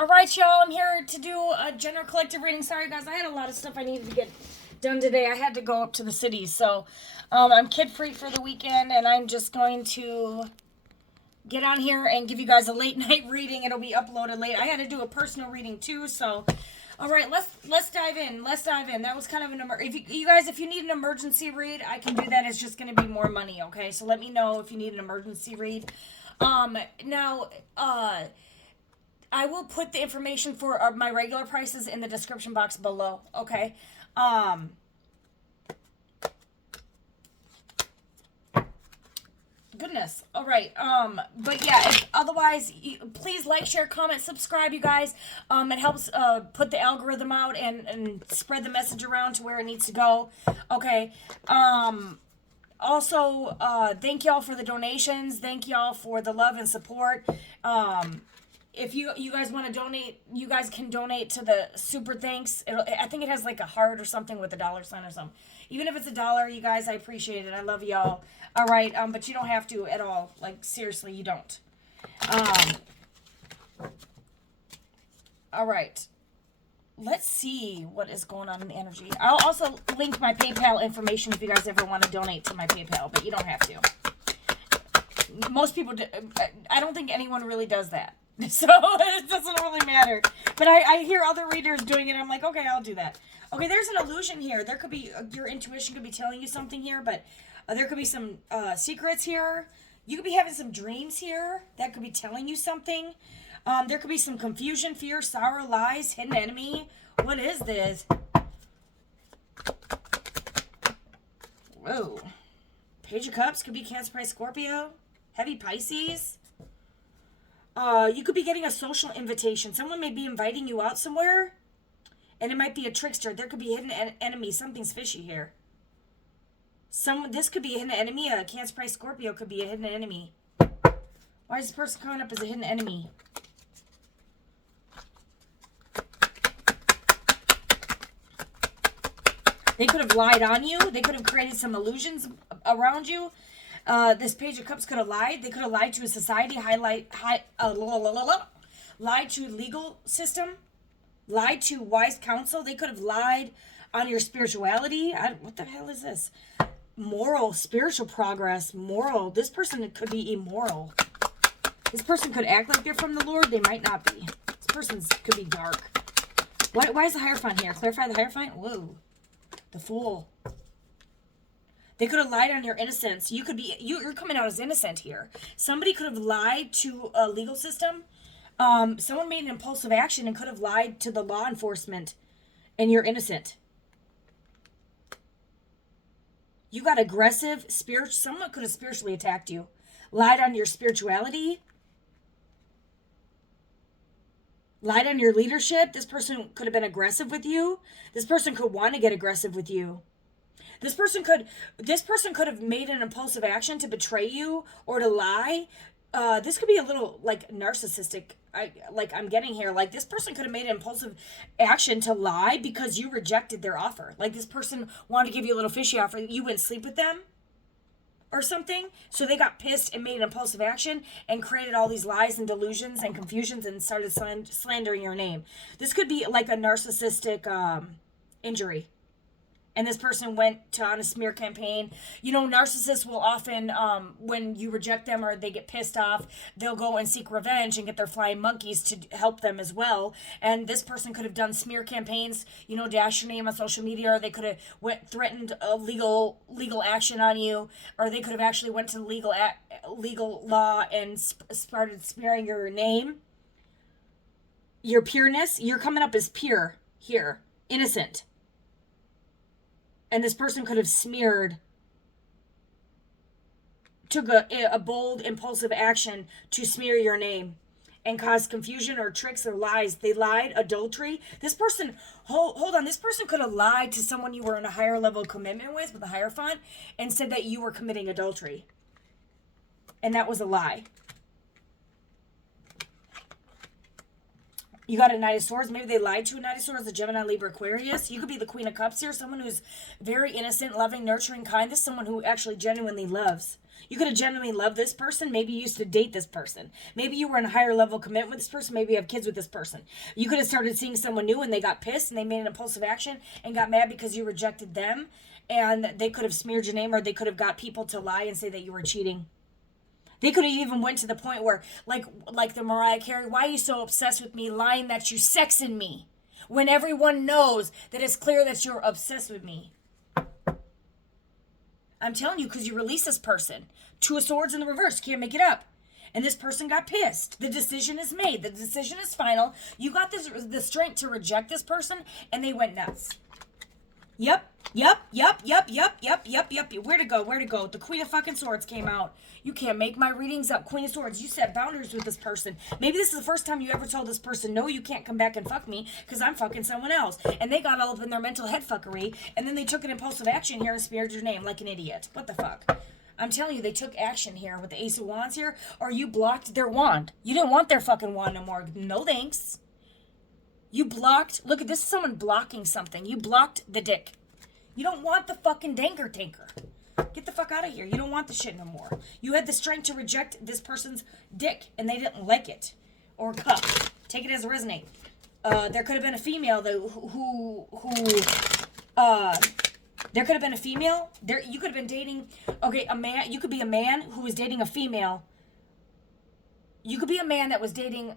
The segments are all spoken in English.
All right, y'all. I'm here to do a general collective reading. Sorry, guys. I had a lot of stuff I needed to get done today. I had to go up to the city. So I'm kid-free for the weekend, and I'm just going to get on here and give you guys a late night reading. It'll be uploaded late. I had to do a personal reading, too. So, all right, let's dive in. Let's dive in. That was kind of an if you need an emergency read, I can do that. It's just going to be more money, okay? So let me know if you need an emergency read. I will put the information for my regular prices in the description box below, okay? Goodness. All right. But yeah, otherwise, please like, share, comment, subscribe, you guys. It helps put the algorithm out and spread the message around to where it needs to go. Okay. Also, thank y'all for the donations. Thank y'all for the love and support. If you guys want to donate, you guys can donate to the super thanks. I think it has like a heart or something with a dollar sign or something. Even if it's $1, you guys, I appreciate it. I love y'all. All right, but you don't have to at all. Like, seriously, you don't. All right. Let's see what is going on in the energy. I'll also link my PayPal information if you guys ever want to donate to my PayPal, but you don't have to. Most people do. I don't think anyone really does that. So it doesn't really matter. But I hear other readers doing it. I'm like, okay, I'll do that. Okay, there's an illusion here. There could be, your intuition could be telling you something here, but there could be some secrets here. You could be having some dreams here that could be telling you something. There could be some confusion, fear, sorrow, lies, hidden enemy. What is this? Whoa. Page of Cups could be Cancer, Pisces, Scorpio. Heavy Pisces. You could be getting a social invitation. Someone may be inviting you out somewhere, and it might be a trickster. There could be a hidden enemy. Something's fishy here. This could be a hidden enemy. A Cancer, Pisces, Scorpio could be a hidden enemy. Why is this person coming up as a hidden enemy? They could have lied on you. They could have created some illusions around you. This Page of Cups could have lied. They could have lied to a society, lied to legal system, lied to wise counsel. They could have lied on your spirituality. What the hell is this? Moral, spiritual progress, moral. This person could be immoral. This person could act like they're from the Lord. They might not be. This person could be dark. Why is the Hierophant here? Clarify the Hierophant? Whoa. The Fool. They could have lied on your innocence. You're coming out as innocent here. Somebody could have lied to a legal system. Someone made an impulsive action and could have lied to the law enforcement, and you're innocent. You got aggressive, someone could have spiritually attacked you. Lied on your spirituality. Lied on your leadership. This person could have been aggressive with you. This person could want to get aggressive with you. This person could have made an impulsive action to betray you or to lie. This could be a little like narcissistic. I'm getting here. Like, this person could have made an impulsive action to lie because you rejected their offer. Like, this person wanted to give you a little fishy offer. You wouldn't sleep with them or something. So they got pissed and made an impulsive action and created all these lies and delusions and confusions and started slandering your name. This could be like a narcissistic injury. And this person went on a smear campaign. You know, narcissists will often, when you reject them or they get pissed off, they'll go and seek revenge and get their flying monkeys to help them as well. And this person could have done smear campaigns, dash your name on social media, or they could have threatened a legal action on you, or they could have actually went to legal law and started smearing your name. Your pureness, you're coming up as pure here, innocent. And this person could have took a bold, impulsive action to smear your name and cause confusion or tricks or lies. They lied, adultery. This person, hold on, this person could have lied to someone you were in a higher level commitment with a Hierophant and said that you were committing adultery. And that was a lie. You got a Knight of Swords. Maybe they lied to a Knight of Swords, a Gemini, Libra, Aquarius. You could be the Queen of Cups here. Someone who's very innocent, loving, nurturing, kind. This is someone who actually genuinely loves. You could have genuinely loved this person. Maybe you used to date this person. Maybe you were in a higher level commitment with this person. Maybe you have kids with this person. You could have started seeing someone new and they got pissed and they made an impulsive action and got mad because you rejected them. And they could have smeared your name, or they could have got people to lie and say that you were cheating. They could have even went to the point where, like the Mariah Carey, why are you so obsessed with me, lying that you sexing me? When everyone knows that it's clear that you're obsessed with me. I'm telling you, because you release this person. Two of Swords in the reverse. Can't make it up. And this person got pissed. The decision is made. The decision is final. You got the strength to reject this person, and they went nuts. Yep. Where to go? The Queen of fucking Swords came out. You can't make my readings up. Queen of Swords, you set boundaries with this person. Maybe this is the first time you ever told this person, no, you can't come back and fuck me because I'm fucking someone else. And they got all up in their mental head fuckery, and then they took an impulsive action here and smeared your name like an idiot. What the fuck? I'm telling you, they took action here with the Ace of Wands here, or you blocked their wand. You didn't want their fucking wand no more. No thanks. You blocked. Look at this, is someone blocking something. You blocked the dick. You don't want the fucking danker tanker. Get the fuck out of here. You don't want the shit no more. You had the strength to reject this person's dick, and they didn't like it. Or cup. Take it as a resonate. There could have been a female there could have been a female. You could have been dating, okay, a man. You could be a man who was dating a female. You could be a man that was dating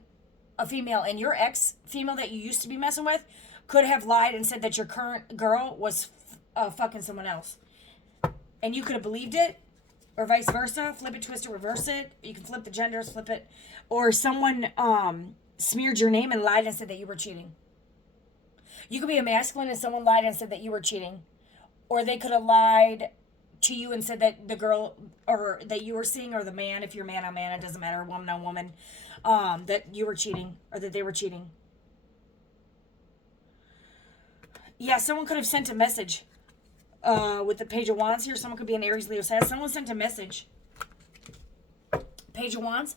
a female, and your ex-female that you used to be messing with could have lied and said that your current girl was fucking someone else. And you could have believed it, or vice versa. Flip it, twist it, reverse it. You can flip the genders, flip it. Or someone smeared your name and lied and said that you were cheating. You could be a masculine and someone lied and said that you were cheating. Or they could have lied to you and said that the girl, or that you were seeing, or the man, if you're man on man, it doesn't matter, woman on woman, that you were cheating, or that they were cheating. Yeah, someone could have sent a message with the Page of Wands here. Someone could be an Aries, Leo, Sag. Someone sent a message. Page of Wands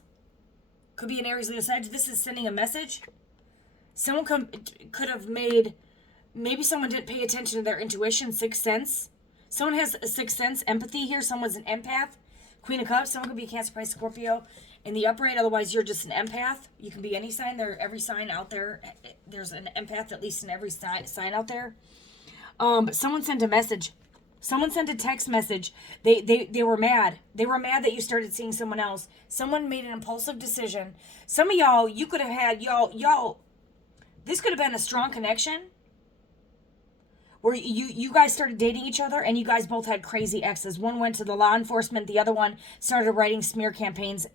could be an Aries, Leo, Sag. This is sending a message. Someone could have made, maybe someone didn't pay attention to their intuition, sixth sense. Someone has a sixth sense, empathy here. Someone's an empath. Queen of Cups. Someone could be a Cancer, Pisces, Scorpio in the upright. Otherwise, you're just an empath. You can be any sign. Every sign out there, there's an empath at least in every sign out there. But someone sent a message. Someone sent a text message. They were mad. They were mad that you started seeing someone else. Someone made an impulsive decision. Some of y'all, you could have had, y'all, this could have been a strong connection where you guys started dating each other, and you guys both had crazy exes. One went to the law enforcement. The other one started writing smear campaigns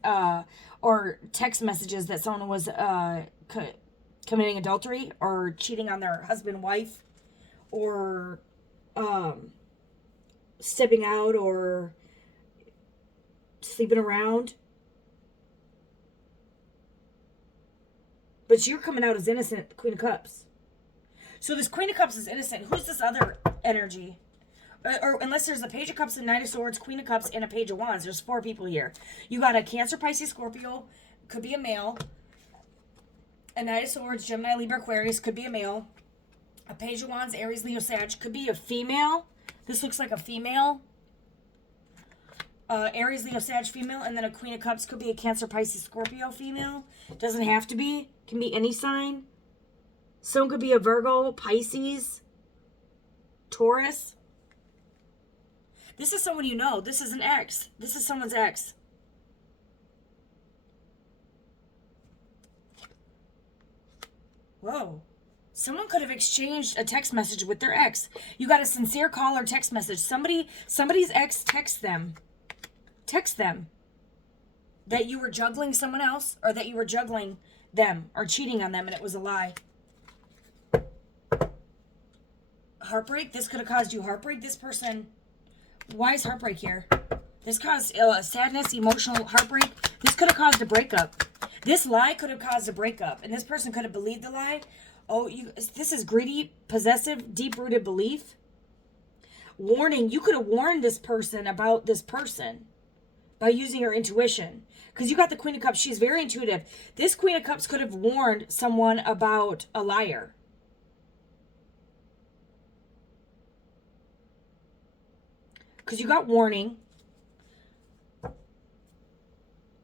or text messages that someone was committing adultery or cheating on their husband, wife, or stepping out or sleeping around. But you're coming out as innocent, Queen of Cups. So this Queen of Cups is innocent. Who's this other energy? Or unless there's a Page of Cups, and Knight of Swords, Queen of Cups, and a Page of Wands. There's 4 people here. You got a Cancer, Pisces, Scorpio. Could be a male. A Knight of Swords, Gemini, Libra, Aquarius. Could be a male. A Page of Wands, Aries, Leo, Sag. Could be a female. This looks like a female. Aries, Leo, Sag, female. And then a Queen of Cups could be a Cancer, Pisces, Scorpio female. Doesn't have to be. Can be any sign. Someone could be a Virgo, Pisces, Taurus. This is someone you know. This is an ex. This is someone's ex. Whoa. Someone could have exchanged a text message with their ex. You got a sincere call or text message. Somebody's ex texts them. Text them that you were juggling someone else, or that you were juggling them or cheating on them, and it was a lie. Heartbreak. This could have caused you heartbreak. This person, why is heartbreak here? This caused sadness, emotional heartbreak. This could have caused a breakup. This lie could have caused a breakup, and this person could have believed the lie. Oh, this is greedy, possessive, deep-rooted belief. Warning, you could have warned this person about this person by using your intuition. Because you got the Queen of Cups. She's very intuitive. This Queen of Cups could have warned someone about a liar. Because you got warning.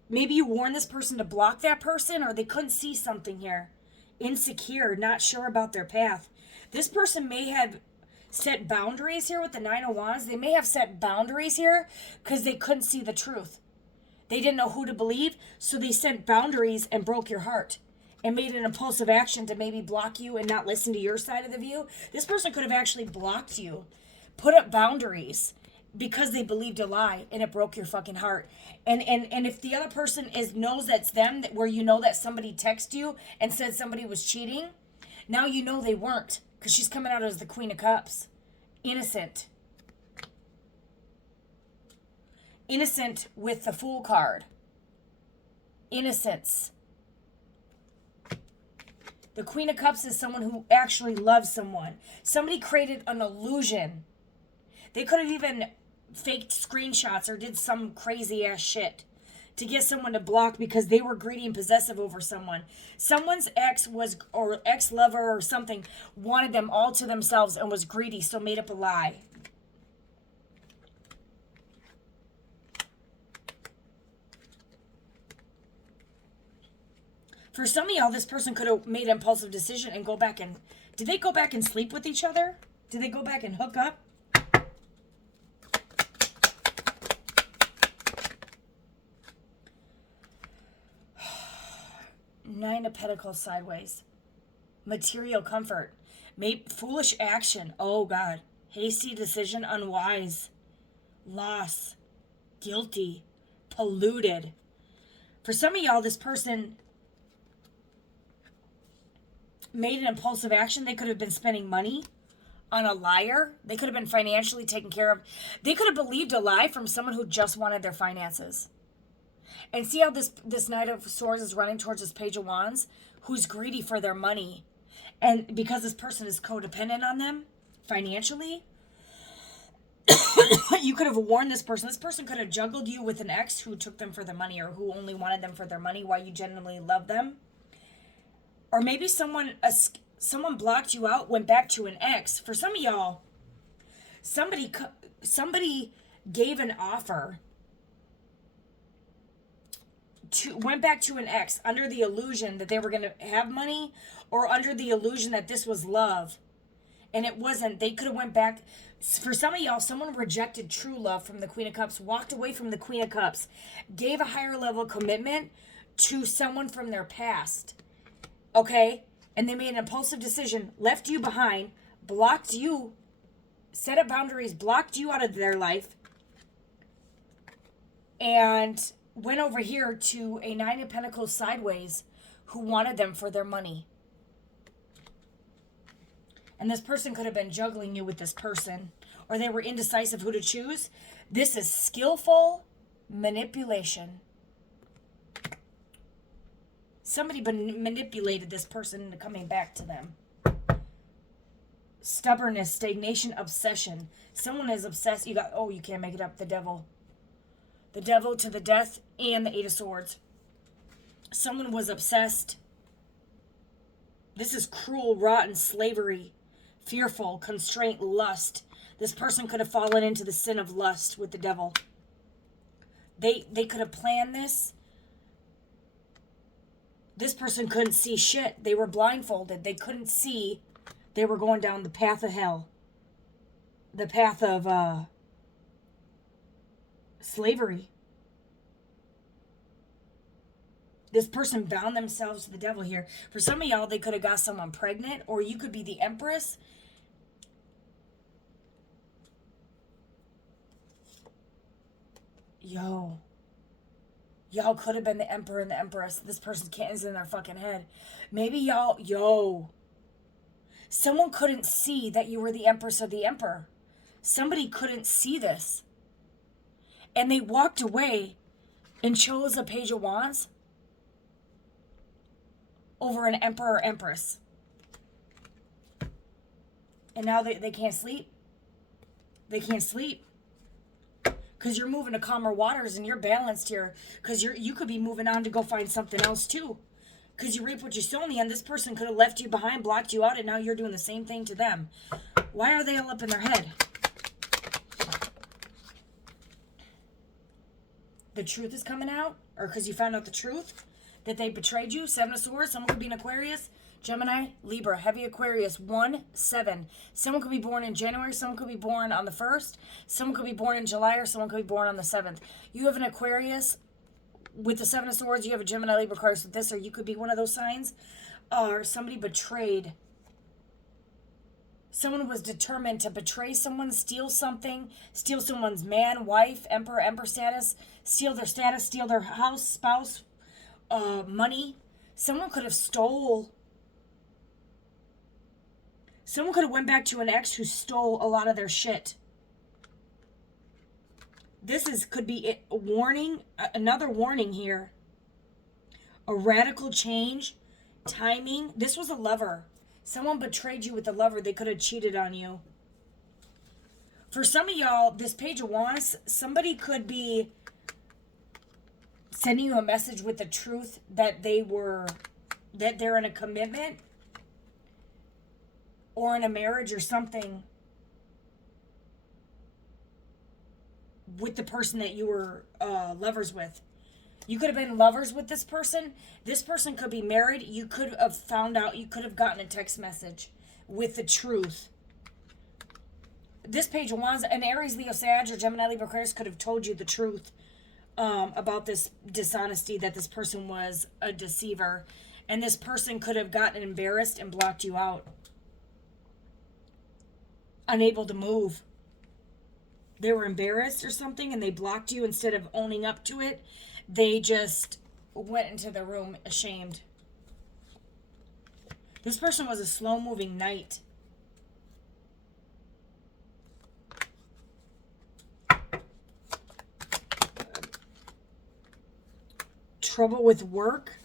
Maybe you warned this person to block that person, or they couldn't see something here. Insecure, not sure about their path. This person may have set boundaries here with the Nine of Wands. They may have set boundaries here because they couldn't see the truth. They didn't know who to believe, so they set boundaries and broke your heart and made an impulsive action to maybe block you and not listen to your side of the view. This person could have actually blocked you, put up boundaries because they believed a lie and it broke your fucking heart. And if the other person knows that's them, that where you know that somebody texted you and said somebody was cheating, now you know they weren't, because she's coming out as the Queen of Cups. Innocent. Innocent with the Fool card. Innocence. The Queen of Cups is someone who actually loves someone. Somebody created an illusion. They could have even faked screenshots or did some crazy ass shit to get someone to block because they were greedy and possessive over someone. Someone's ex was, or ex-lover or something, wanted them all to themselves and was greedy, so made up a lie. For some of y'all, this person could have made an impulsive decision and go back and... Did they go back and sleep with each other? Did they go back and hook up? Nine of Pentacles sideways. Material comfort. Foolish action. Oh, God. Hasty decision. Unwise. Loss. Guilty. Polluted. For some of y'all, this person made an impulsive action. They could have been spending money on a liar. They could have been financially taken care of. They could have believed a lie from someone who just wanted their finances. And see how this Knight of Swords is running towards this Page of Wands, who's greedy for their money. And because this person is codependent on them financially, you could have warned this person. This person could have juggled you with an ex who took them for their money, or who only wanted them for their money while you genuinely love them. Or maybe someone blocked you out, went back to an ex. For some of y'all, somebody gave an offer, went back to an ex under the illusion that they were going to have money, or under the illusion that this was love. And it wasn't. They could have went back. For some of y'all, someone rejected true love from the Queen of Cups, walked away from the Queen of Cups, gave a higher level commitment to someone from their past. Okay? And they made an impulsive decision, left you behind, blocked you, set up boundaries, blocked you out of their life, and went over here to a Nine of Pentacles sideways who wanted them for their money. And this person could have been juggling you with this person, or they were indecisive who to choose. This is skillful manipulation. Somebody manipulated this person into coming back to them. Stubbornness, stagnation, obsession. Someone is obsessed. You can't make it up. The devil. The devil to the death, and the Eight of Swords. Someone was obsessed. This is cruel, rotten slavery. Fearful, constraint, lust. This person could have fallen into the sin of lust with the devil. They could have planned this. This person couldn't see shit. They were blindfolded. They couldn't see. They were going down the path of hell. The path of slavery. This person bound themselves to the devil here. For some of y'all, they could have got someone pregnant, or you could be the Empress. Y'all could have been the Emperor and the Empress. This person's is in their fucking head. Maybe someone couldn't see that you were the Empress or the Emperor. Somebody couldn't see this. And they walked away and chose a Page of Wands over an Emperor or Empress. And now they can't sleep. They can't sleep. Because you're moving to calmer waters and you're balanced here. Because you could be moving on to go find something else too. Because you reap what you sow in the end. This person could have left you behind, blocked you out, and now you're doing the same thing to them. Why are they all up in their head? The truth is coming out. or because you found out the truth that they betrayed you. 7 of Swords, someone could be an Aquarius, Gemini, Libra, heavy Aquarius, 1, 7. Someone could be born in January, someone could be born on the 1st, someone could be born in July, or someone could be born on the 7th. You have an Aquarius with the 7 of Swords, you have a Gemini, Libra, Aquarius with this, or you could be one of those signs, or somebody betrayed. Someone was determined to betray someone, steal something, steal someone's man, wife, emperor, empress status, steal their status, steal their house, spouse, money. Someone could have stole. Someone could have went back to an ex who stole a lot of their shit. Could be a warning, another warning here. A radical change, timing. This was a lover. Someone betrayed you with a lover. They could have cheated on you. For some of y'all, this Page of Wands, somebody could be sending you a message with the truth that they're in a commitment or in a marriage or something with the person that you were lovers with. You could have been lovers with this person. This person could be married. You could have found out. You could have gotten a text message with the truth. This Page of Wands, an Aries, Leo, Sag, or Gemini, Libra, Aquarius could have told you the truth about this dishonesty, that this person was a deceiver. And this person could have gotten embarrassed and blocked you out. Unable to move. They were embarrassed or something and they blocked you instead of owning up to it. They just went into the room ashamed. This person was a slow-moving knight. Trouble with work.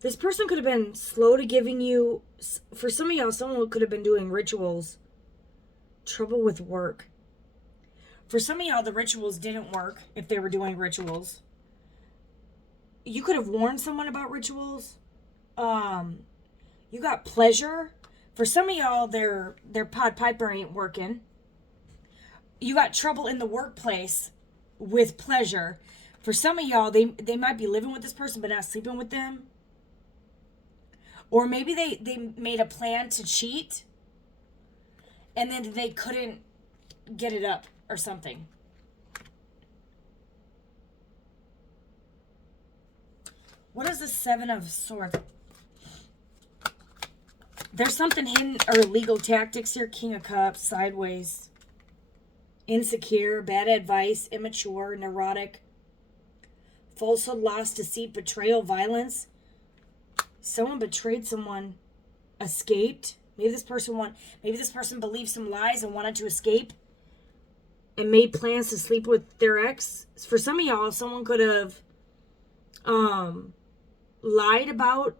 This person could have been slow to giving you... For some of y'all, someone could have been doing rituals. Trouble with work. For some of y'all, the rituals didn't work if they were doing rituals. You could have warned someone about rituals. You got pleasure. For some of y'all, their Pied Piper ain't working. You got trouble in the workplace with pleasure. For some of y'all, they might be living with this person but not sleeping with them. Or maybe they made a plan to cheat and then they couldn't get it up or something. What is the 7 of Swords? There's something hidden or illegal tactics here. King of Cups, sideways. Insecure, bad advice, immature, neurotic. Falsehood, loss, deceit, betrayal, violence. Someone betrayed someone. Escaped. Maybe this person believed some lies and wanted to escape. And made plans to sleep with their ex. For some of y'all, someone could have lied about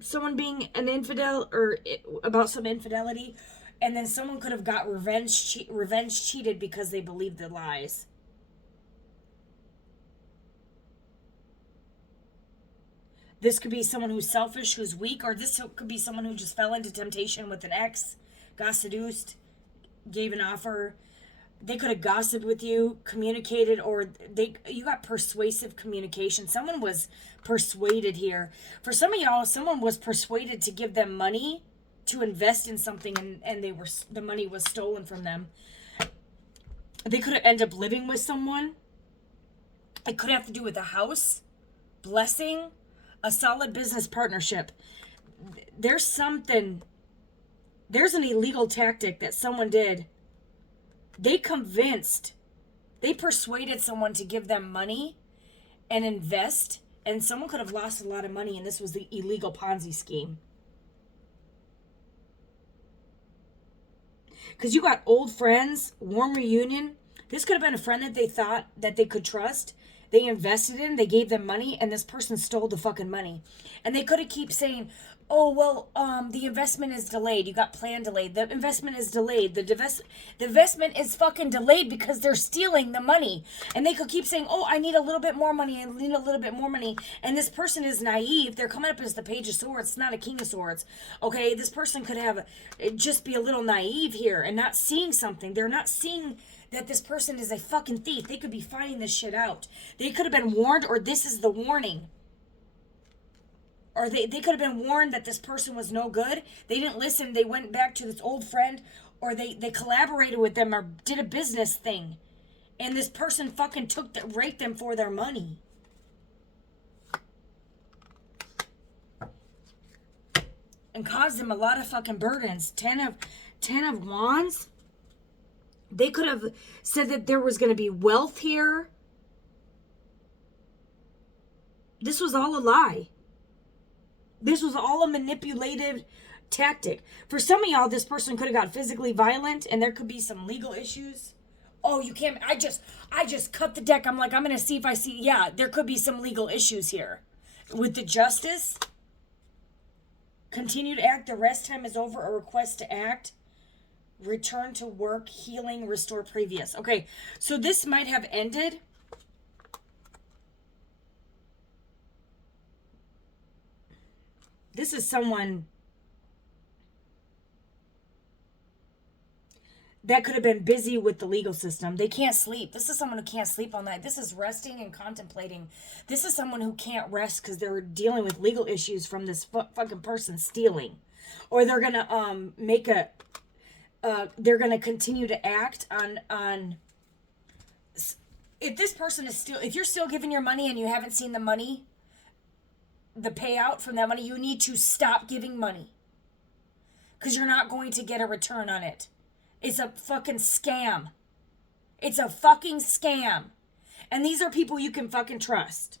someone being an infidel or about some infidelity. And then someone could have got revenge cheated because they believed the lies. This could be someone who's selfish, who's weak, or this could be someone who just fell into temptation with an ex, got seduced, gave an offer. They could have gossiped with you, communicated, or you got persuasive communication. Someone was persuaded here. For some of y'all, someone was persuaded to give them money to invest in something, and the money was stolen from them. They could have ended up living with someone. It could have to do with a house, blessing, a solid business partnership. There's an illegal tactic that someone did. They persuaded someone to give them money and invest, and someone could have lost a lot of money, and this was the illegal Ponzi scheme. Because you got old friends, warm reunion. This could have been a friend that they thought that they could trust. They invested in, they gave them money, and this person stole the fucking money. And they could have keep saying, oh, well, the investment is delayed. You got plan delayed. The investment is delayed. The investment is fucking delayed because they're stealing the money. And they could keep saying, oh, I need a little bit more money. I need a little bit more money. And this person is naive. They're coming up as the Page of Swords. It's not a King of Swords. Okay, this person could just be a little naive here and not seeing something. They're not seeing that this person is a fucking thief. They could be finding this shit out. They could have been warned, or this is the warning. Or they could have been warned that this person was no good. They didn't listen. They went back to this old friend, or they collaborated with them or did a business thing. And this person fucking raped them for their money. And caused them a lot of fucking burdens. 10 of Wands. They could have said that there was going to be wealth here. This was all a lie. This was all a manipulated tactic. For some of y'all, this person could have got physically violent, and there could be some legal issues. Oh, you can't. I just cut the deck. I'm like, I'm going to see if I see. Yeah, there could be some legal issues here. With the justice, continue to act. The rest time is over. A request to act. Return to work. Healing. Restore previous. Okay, so this might have ended. This is someone that could have been busy with the legal system. They can't sleep. This is someone who can't sleep all night. This is resting and contemplating. This is someone who can't rest because they're dealing with legal issues from this fucking person stealing. Or they're going to they're going to continue to act on if this person is still, if you're still giving your money and you haven't seen the money, the payout from that money, you need to stop giving money. Because you're not going to get a return on it. It's a fucking scam. It's a fucking scam. And these are people you can fucking trust.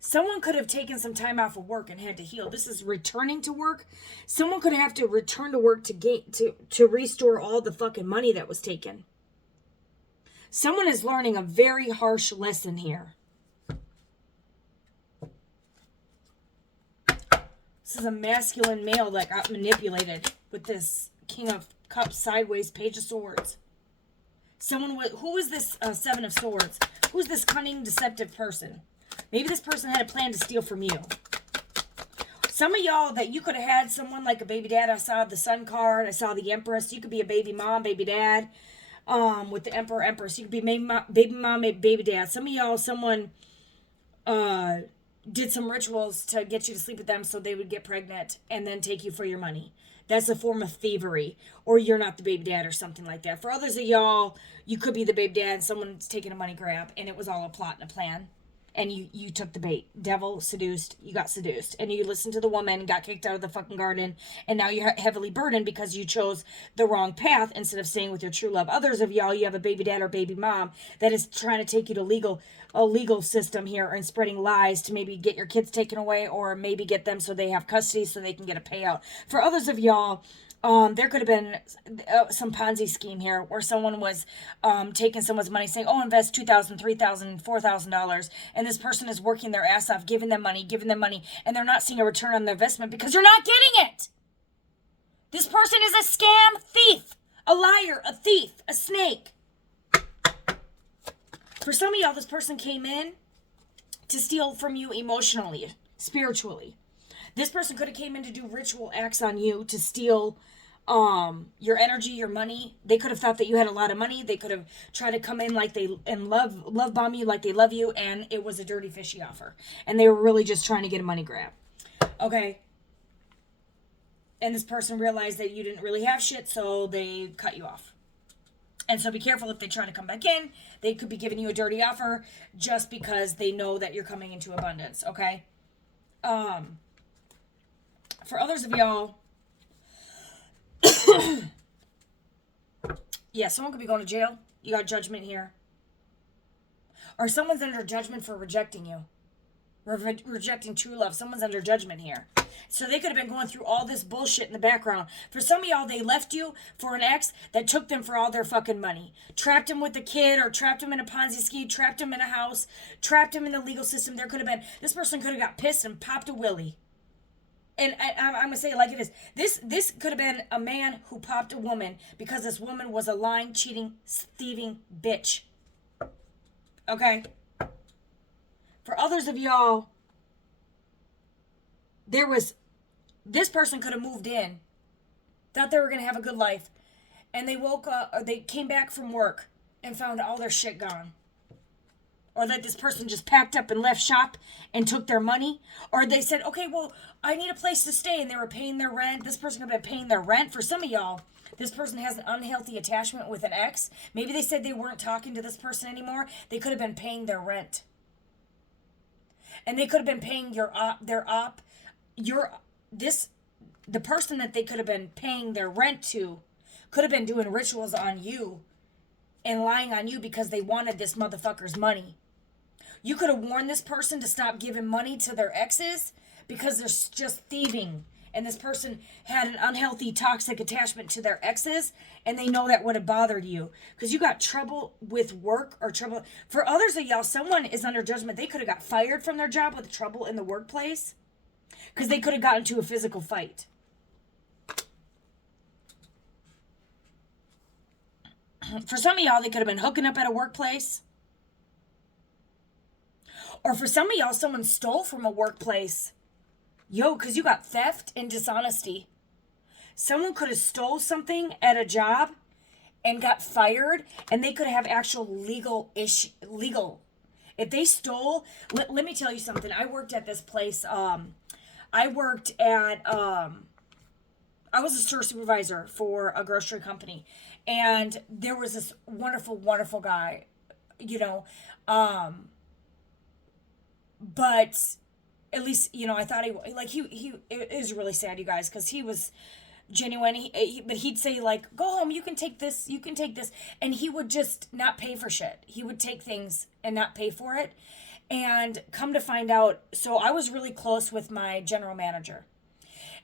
Someone could have taken some time off of work and had to heal. This is returning to work. Someone could have to return to work to restore all the fucking money that was taken. Someone is learning a very harsh lesson here. This is a masculine male that got manipulated with this King of Cups sideways, Page of Swords. Who was this Seven of Swords? Who's this cunning, deceptive person? Maybe this person had a plan to steal from you. Some of y'all that you could have had someone like a baby dad. I saw the Sun card. I saw the Empress. You could be a baby mom, baby dad. With the Emperor, Empress. You could be baby mom, baby dad. Some of y'all, someone did some rituals to get you to sleep with them so they would get pregnant and then take you for your money. That's a form of thievery. Or you're not the baby dad or something like that. For others of y'all, you could be the baby dad and someone's taking a money grab and it was all a plot and a plan. And you took the bait. Devil seduced. You got seduced. And you listened to the woman and got kicked out of the fucking garden. And now you're heavily burdened because you chose the wrong path instead of staying with your true love. Others of y'all, you have a baby dad or baby mom that is trying to take you to a legal system here and spreading lies to maybe get your kids taken away or maybe get them so they have custody so they can get a payout. For others of y'all, there could have been some Ponzi scheme here where someone was taking someone's money saying, oh, invest $2,000, $3,000, $4,000. And this person is working their ass off, giving them money. And they're not seeing a return on their investment because you're not getting it. This person is a scam thief, a liar, a thief, a snake. For some of y'all, this person came in to steal from you emotionally, spiritually. This person could have came in to do ritual acts on you to steal your energy, your money. They could have thought that you had a lot of money. They could have tried to come in and love bomb you like they love you, and it was a dirty, fishy offer. And they were really just trying to get a money grab. Okay. And this person realized that you didn't really have shit, so they cut you off. And so be careful if they try to come back in. They could be giving you a dirty offer just because they know that you're coming into abundance, okay? For others of y'all, yeah, someone could be going to jail. You got judgment here. Or someone's under judgment for rejecting you. Rejecting true love. Someone's under judgment here. So they could have been going through all this bullshit in the background. For some of y'all, they left you for an ex that took them for all their fucking money. Trapped them with a kid or trapped them in a Ponzi scheme, trapped them in a house, trapped them in the legal system. There could have been, this person could have got pissed and popped a willy. And I'm going to say it like it is. This could have been a man who popped a woman because this woman was a lying, cheating, thieving bitch. Okay? For others of y'all, this person could have moved in thought they were going to have a good life, and they woke up, or they came back from work and found all their shit gone. Or that this person just packed up and left shop and took their money. Or they said, okay, well, I need a place to stay, and they were paying their rent. This person could have been paying their rent. For some of y'all, this person has an unhealthy attachment with an ex. Maybe they said they weren't talking to this person anymore. They could have been paying their rent. And they could have been paying the person that they could have been paying their rent to could have been doing rituals on you and lying on you because they wanted this motherfucker's money. You could have warned this person to stop giving money to their exes because they're just thieving. And this person had an unhealthy, toxic attachment to their exes, and they know that would have bothered you. Because you got trouble with work or trouble. For others of y'all, someone is under judgment. They could have got fired from their job with trouble in the workplace because they could have gotten into a physical fight. For some of y'all, they could have been hooking up at a workplace. Or for some of y'all, someone stole from a workplace. Yo, because you got theft and dishonesty. Someone could have stole something at a job and got fired, and they could have actual legal. If they stole, let me tell you something. I worked at this place. I was a store supervisor for a grocery company, and there was this wonderful, wonderful guy, but at least, I thought he it is really sad, you guys, because he was genuine. But he'd say, like, go home, you can take this, and he would just not pay for shit. He would take things and not pay for it. And come to find out, so I was really close with my general manager.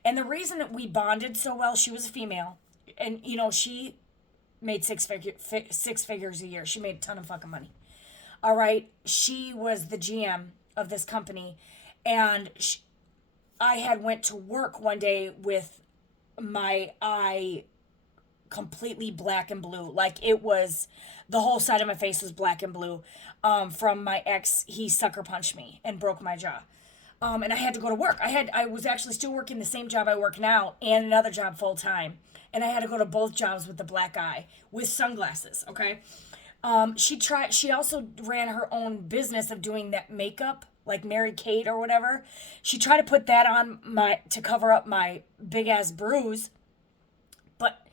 And the reason that we bonded so well, she was a female, and, she made six figures a year. She made a ton of fucking money. All right. She was the GM of this company. And I had went to work one day with my eye completely black and blue. Like, it was, the whole side of my face was black and blue. From my ex, he sucker punched me and broke my jaw. And I had to go to work. I was actually still working the same job I work now and another job full time. And I had to go to both jobs with the black eye with sunglasses. Okay. She also ran her own business of doing that makeup, like Mary Kate or whatever. She tried to put that on to cover up my big ass bruise, but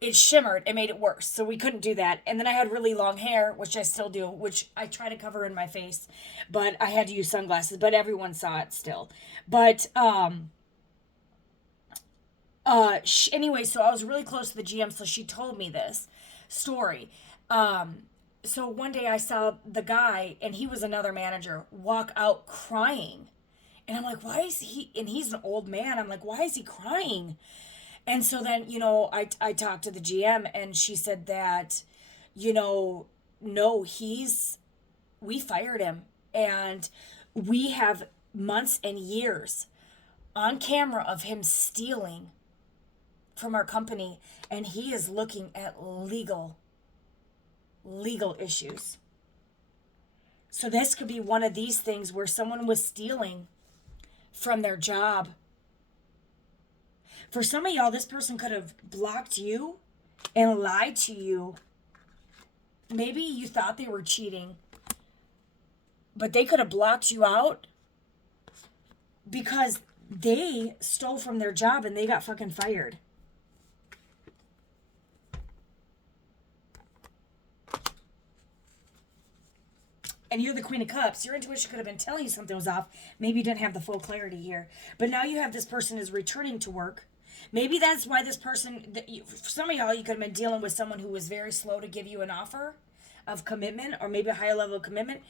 it shimmered. It made it worse. So we couldn't do that. And then I had really long hair, which I still do, which I try to cover in my face, but I had to use sunglasses, but everyone saw it still. But, anyway, so I was really close to the GM. So she told me this story. So one day I saw the guy, and he was another manager, walk out crying. And I'm like, why is he, and he's an old man. I'm like, why is he crying? And so then, I talked to the GM, and she said that, no, we fired him, and we have months and years on camera of him stealing from our company, and he is looking at legal issues. So this could be one of these things where someone was stealing from their job. For some of y'all, this person could have blocked you and lied to you. Maybe you thought they were cheating, but they could have blocked you out because they stole from their job and they got fucking fired. And you're the Queen of Cups. Your intuition could have been telling you something was off. Maybe you didn't have the full clarity here. But now you have this person is returning to work. Maybe that's why this person, for some of y'all, you could have been dealing with someone who was very slow to give you an offer of commitment, or maybe a higher level of commitment.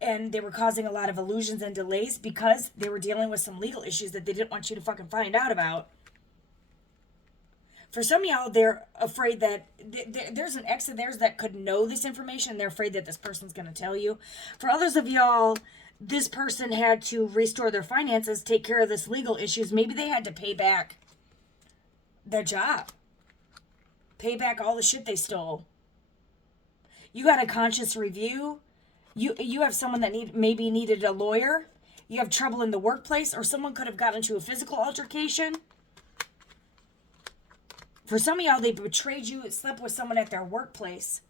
And they were causing a lot of illusions and delays because they were dealing with some legal issues that they didn't want you to fucking find out about. For some of y'all, they're afraid that there's an ex of theirs that could know this information. They're afraid that this person's going to tell you. For others of y'all, this person had to restore their finances, take care of this legal issues. Maybe they had to pay back their job. Pay back all the shit they stole. You got a conscious review. You have someone that maybe needed a lawyer. You have trouble in the workplace, or someone could have gotten into a physical altercation. For some of y'all, they betrayed you, slept with someone at their workplace,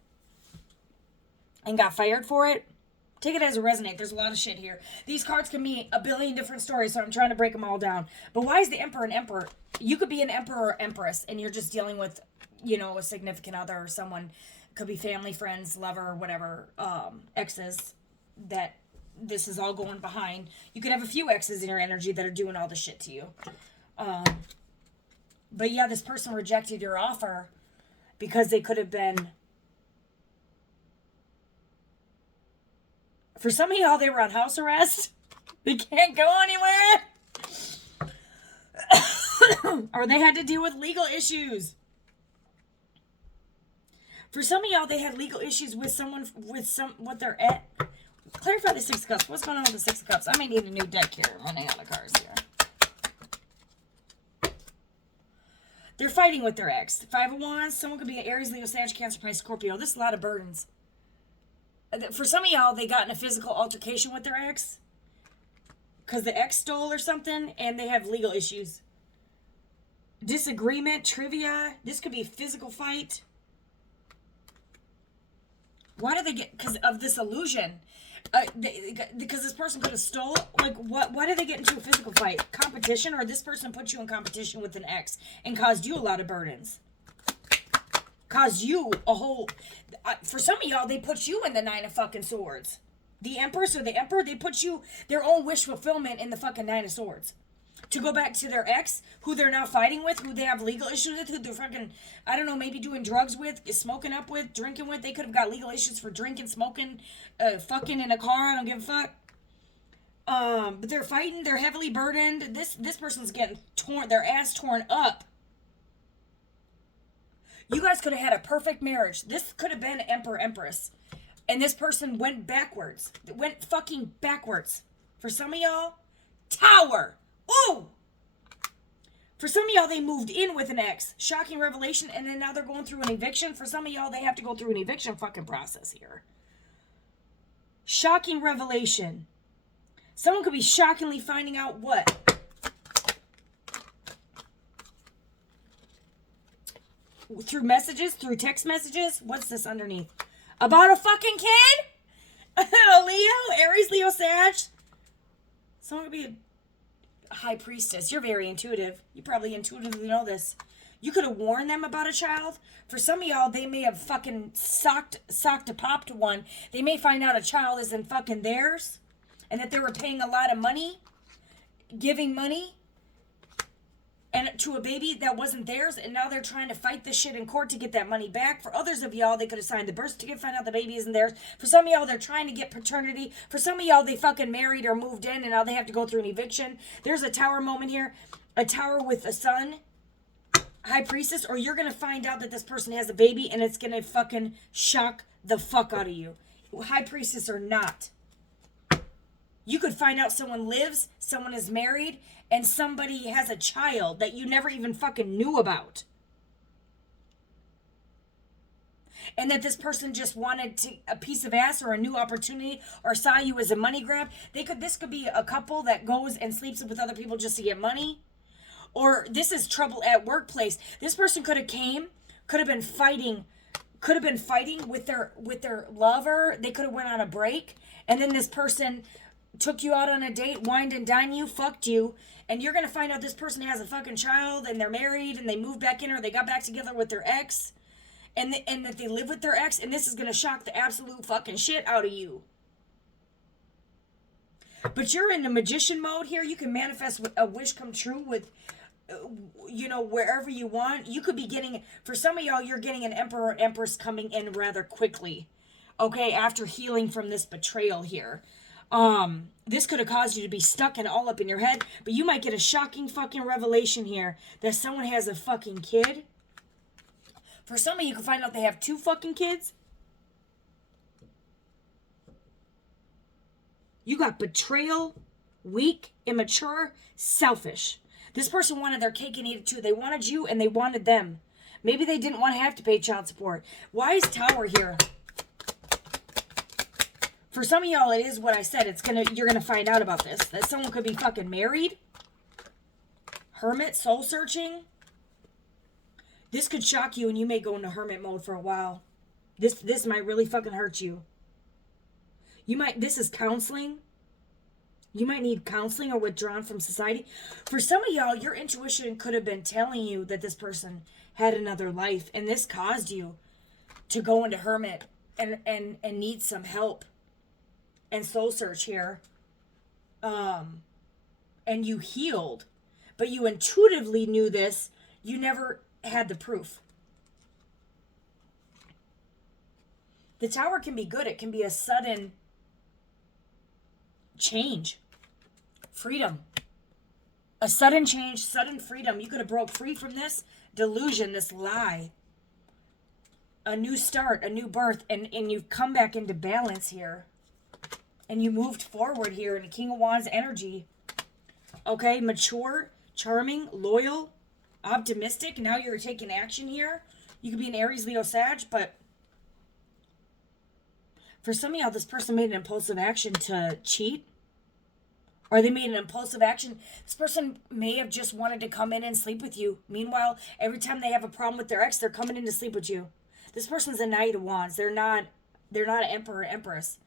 and got fired for it. Take it as a resonate. There's a lot of shit here. These cards can mean a billion different stories, so I'm trying to break them all down. But why is the Emperor an Emperor? You could be an Emperor or Empress, and you're just dealing with, a significant other or someone. Could be family, friends, lover, whatever, exes that this is all going behind. You could have a few exes in your energy that are doing all the shit to you. But yeah, this person rejected your offer because they could have been... For some of y'all, they were on house arrest. They can't go anywhere. Or they had to deal with legal issues. For some of y'all, they had legal issues with someone, what they're at. Clarify the Six of Cups. What's going on with the Six of Cups? I may need a new deck here. I'm running out of cards here. They're fighting with their ex. Five of Wands. Someone could be an Aries, Leo, Sag, Cancer, Pisces, Scorpio. This is a lot of burdens. For some of y'all, they got in a physical altercation with their ex. Because the ex stole or something. And they have legal issues. Disagreement, trivia. This could be a physical fight. Why do they get... Because of this illusion. Because this person could have stole. Like, what? Why did they get into a physical fight? Competition? Or this person put you in competition with an ex and caused you a lot of burdens? Caused you a whole... for some of y'all, they put you in the Nine of fucking Swords. The Empress or the Emperor, they put you... Their own wish fulfillment in the fucking Nine of Swords. To go back to their ex, who they're now fighting with, who they have legal issues with, who they're fucking, I don't know, maybe doing drugs with, smoking up with, drinking with. They could have got legal issues for drinking, smoking, fucking in a car. I don't give a fuck. But they're fighting. They're heavily burdened. This person's getting their ass torn up. You guys could have had a perfect marriage. This could have been Emperor, Empress. And this person went backwards. Went fucking backwards. For some of y'all, Tower. Ooh! For some of y'all, they moved in with an ex. Shocking revelation, and then now they're going through an eviction. For some of y'all, they have to go through an eviction fucking process here. Shocking revelation. Someone could be shockingly finding out what? Through messages? Through text messages? What's this underneath? About a fucking kid? A Leo? Aries, Leo, Sag? Someone could be a High Priestess. You're very intuitive. You probably intuitively know this. You could have warned them about a child. For some of y'all, they may have fucking socked a popped one. They may find out a child isn't fucking theirs. And that they were paying a lot of money. Giving money. And to a baby that wasn't theirs. And now they're trying to fight this shit in court to get that money back. For others of y'all, they could have signed the birth certificate, find out the baby isn't theirs. For some of y'all, they're trying to get paternity. For some of y'all, they fucking married or moved in and now they have to go through an eviction. There's a Tower moment here. A Tower with a son. High Priestess. Or you're going to find out that this person has a baby and it's going to fucking shock the fuck out of you. High Priestess or not. You could find out someone lives, someone is married, and somebody has a child that you never even fucking knew about. And that this person just wanted a piece of ass or a new opportunity or saw you as a money grab. This could be a couple that goes and sleeps with other people just to get money. Or this is trouble at workplace. This person could have been fighting with their lover. They could have went on a break. And then this person took you out on a date, wined and dined you, fucked you, and you're going to find out this person has a fucking child and they're married and they moved back in or they got back together with their ex and that they live with their ex, and this is going to shock the absolute fucking shit out of you. But you're in the magician mode here. You can manifest a wish come true with, wherever you want. You could be getting, for some of y'all, you're getting an Emperor or Empress coming in rather quickly. Okay, after healing from this betrayal here. This could have caused you to be stuck and all up in your head, but you might get a shocking fucking revelation here that someone has a fucking kid. For some of you, can find out they have 2 fucking kids. You got betrayal, weak, immature, selfish. This person wanted their cake and eat it too. They wanted you and they wanted them. Maybe they didn't want to have to pay child support. Why is Tower here? For some of y'all, it is what I said. You're gonna find out about this. That someone could be fucking married. Hermit, soul searching. This could shock you and you may go into hermit mode for a while. This might really fucking hurt you. This is counseling. You might need counseling or withdrawn from society. For some of y'all, your intuition could have been telling you that this person had another life, and this caused you to go into hermit and need some help and soul search here. And you healed, but you intuitively knew this. You never had the proof. The Tower can be good. It can be a sudden change. Freedom. A sudden change, sudden freedom. You could have broke free from this delusion, this lie. A new start, a new birth, and you've come back into balance here. And you moved forward here in the King of Wands energy. Okay, mature, charming, loyal, optimistic. Now you're taking action here. You could be an Aries, Leo, Sag, but for some of y'all, this person made an impulsive action to cheat. Or they made an impulsive action. This person may have just wanted to come in and sleep with you. Meanwhile, every time they have a problem with their ex, they're coming in to sleep with you. This person's a Knight of Wands. They're not an Emperor or Empress.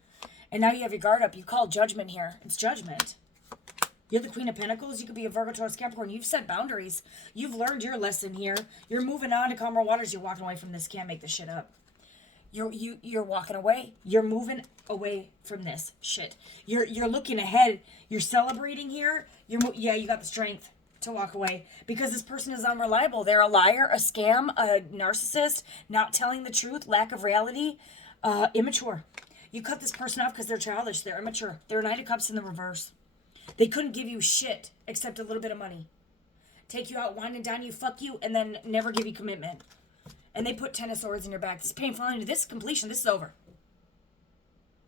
And now you have your guard up. You call judgment here. It's judgment. You're the Queen of Pentacles. You could be a Virgo, Taurus, Capricorn. You've set boundaries. You've learned your lesson here. You're moving on to calmer waters. You're walking away from this. Can't make this shit up. You're walking away. You're moving away from this shit. You're looking ahead. You're celebrating here. You got the strength to walk away because this person is unreliable. They're a liar, a scam, a narcissist, not telling the truth, lack of reality, immature. You cut this person off because they're childish. They're immature. They're a Knight of Cups in the reverse. They couldn't give you shit except a little bit of money. Take you out, wine and dine you, fuck you, and then never give you commitment. And they put 10 of Swords in your back. This is painful. This is completion. This is over.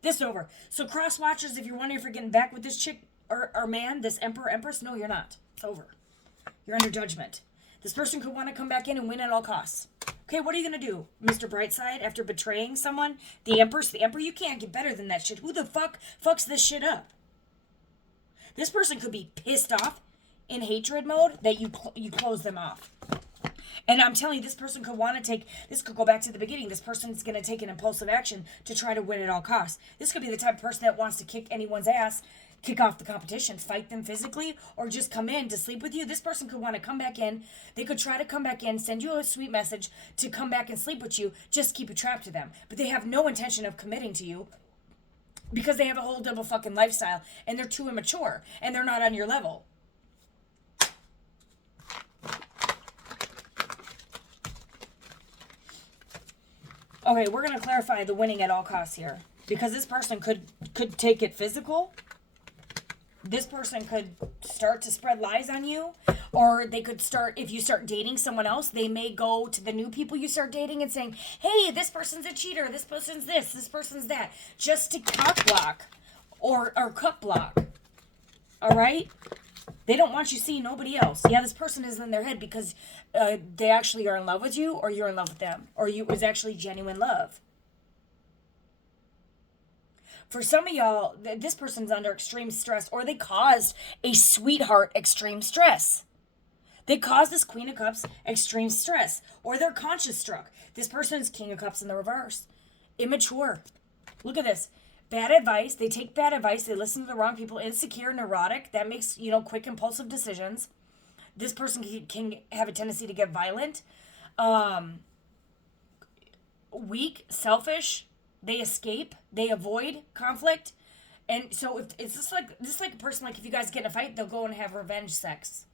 This is over. So cross watchers, if you're wondering if you're getting back with this chick or man, this Emperor, Empress, no, you're not. It's over. You're under judgment. This person could want to come back in and win at all costs. Okay, what are you going to do, Mr. Brightside, after betraying someone? The Empress, the Emperor, you can't get better than that shit. Who the fuck fucks this shit up? This person could be pissed off in hatred mode that you close them off. And I'm telling you, this person could want to this could go back to the beginning. This person's going to take an impulsive action to try to win at all costs. This could be the type of person that wants to kick anyone's ass, kick off the competition, fight them physically, or just come in to sleep with you. This person could want to come back in. They could try to come back in, send you a sweet message to come back and sleep with you, just keep you trapped to them. But they have no intention of committing to you because they have a whole double fucking lifestyle, and they're too immature, and they're not on your level. Okay, we're going to clarify the winning at all costs here. Because this person could take it physical. This person could start to spread lies on you. Or they could start, if you start dating someone else, they may go to the new people you start dating and saying, hey, this person's a cheater, this person's this person's that. Just to cock block or cup block. Alright? They don't want you seeing nobody else. Yeah, this person is in their head because they actually are in love with you, or you're in love with them, or it was actually genuine love. For some of y'all, this person's under extreme stress, or they caused a sweetheart extreme stress. They caused this Queen of Cups extreme stress, or they're conscious struck. This person's King of Cups in the reverse. Immature. Look at this. Bad advice. They take bad advice. They listen to the wrong people. Insecure, neurotic. That makes, quick, impulsive decisions. This person can have a tendency to get violent. Weak, selfish. They escape. They avoid conflict. And so if it's just like a person, like if you guys get in a fight, they'll go and have revenge sex.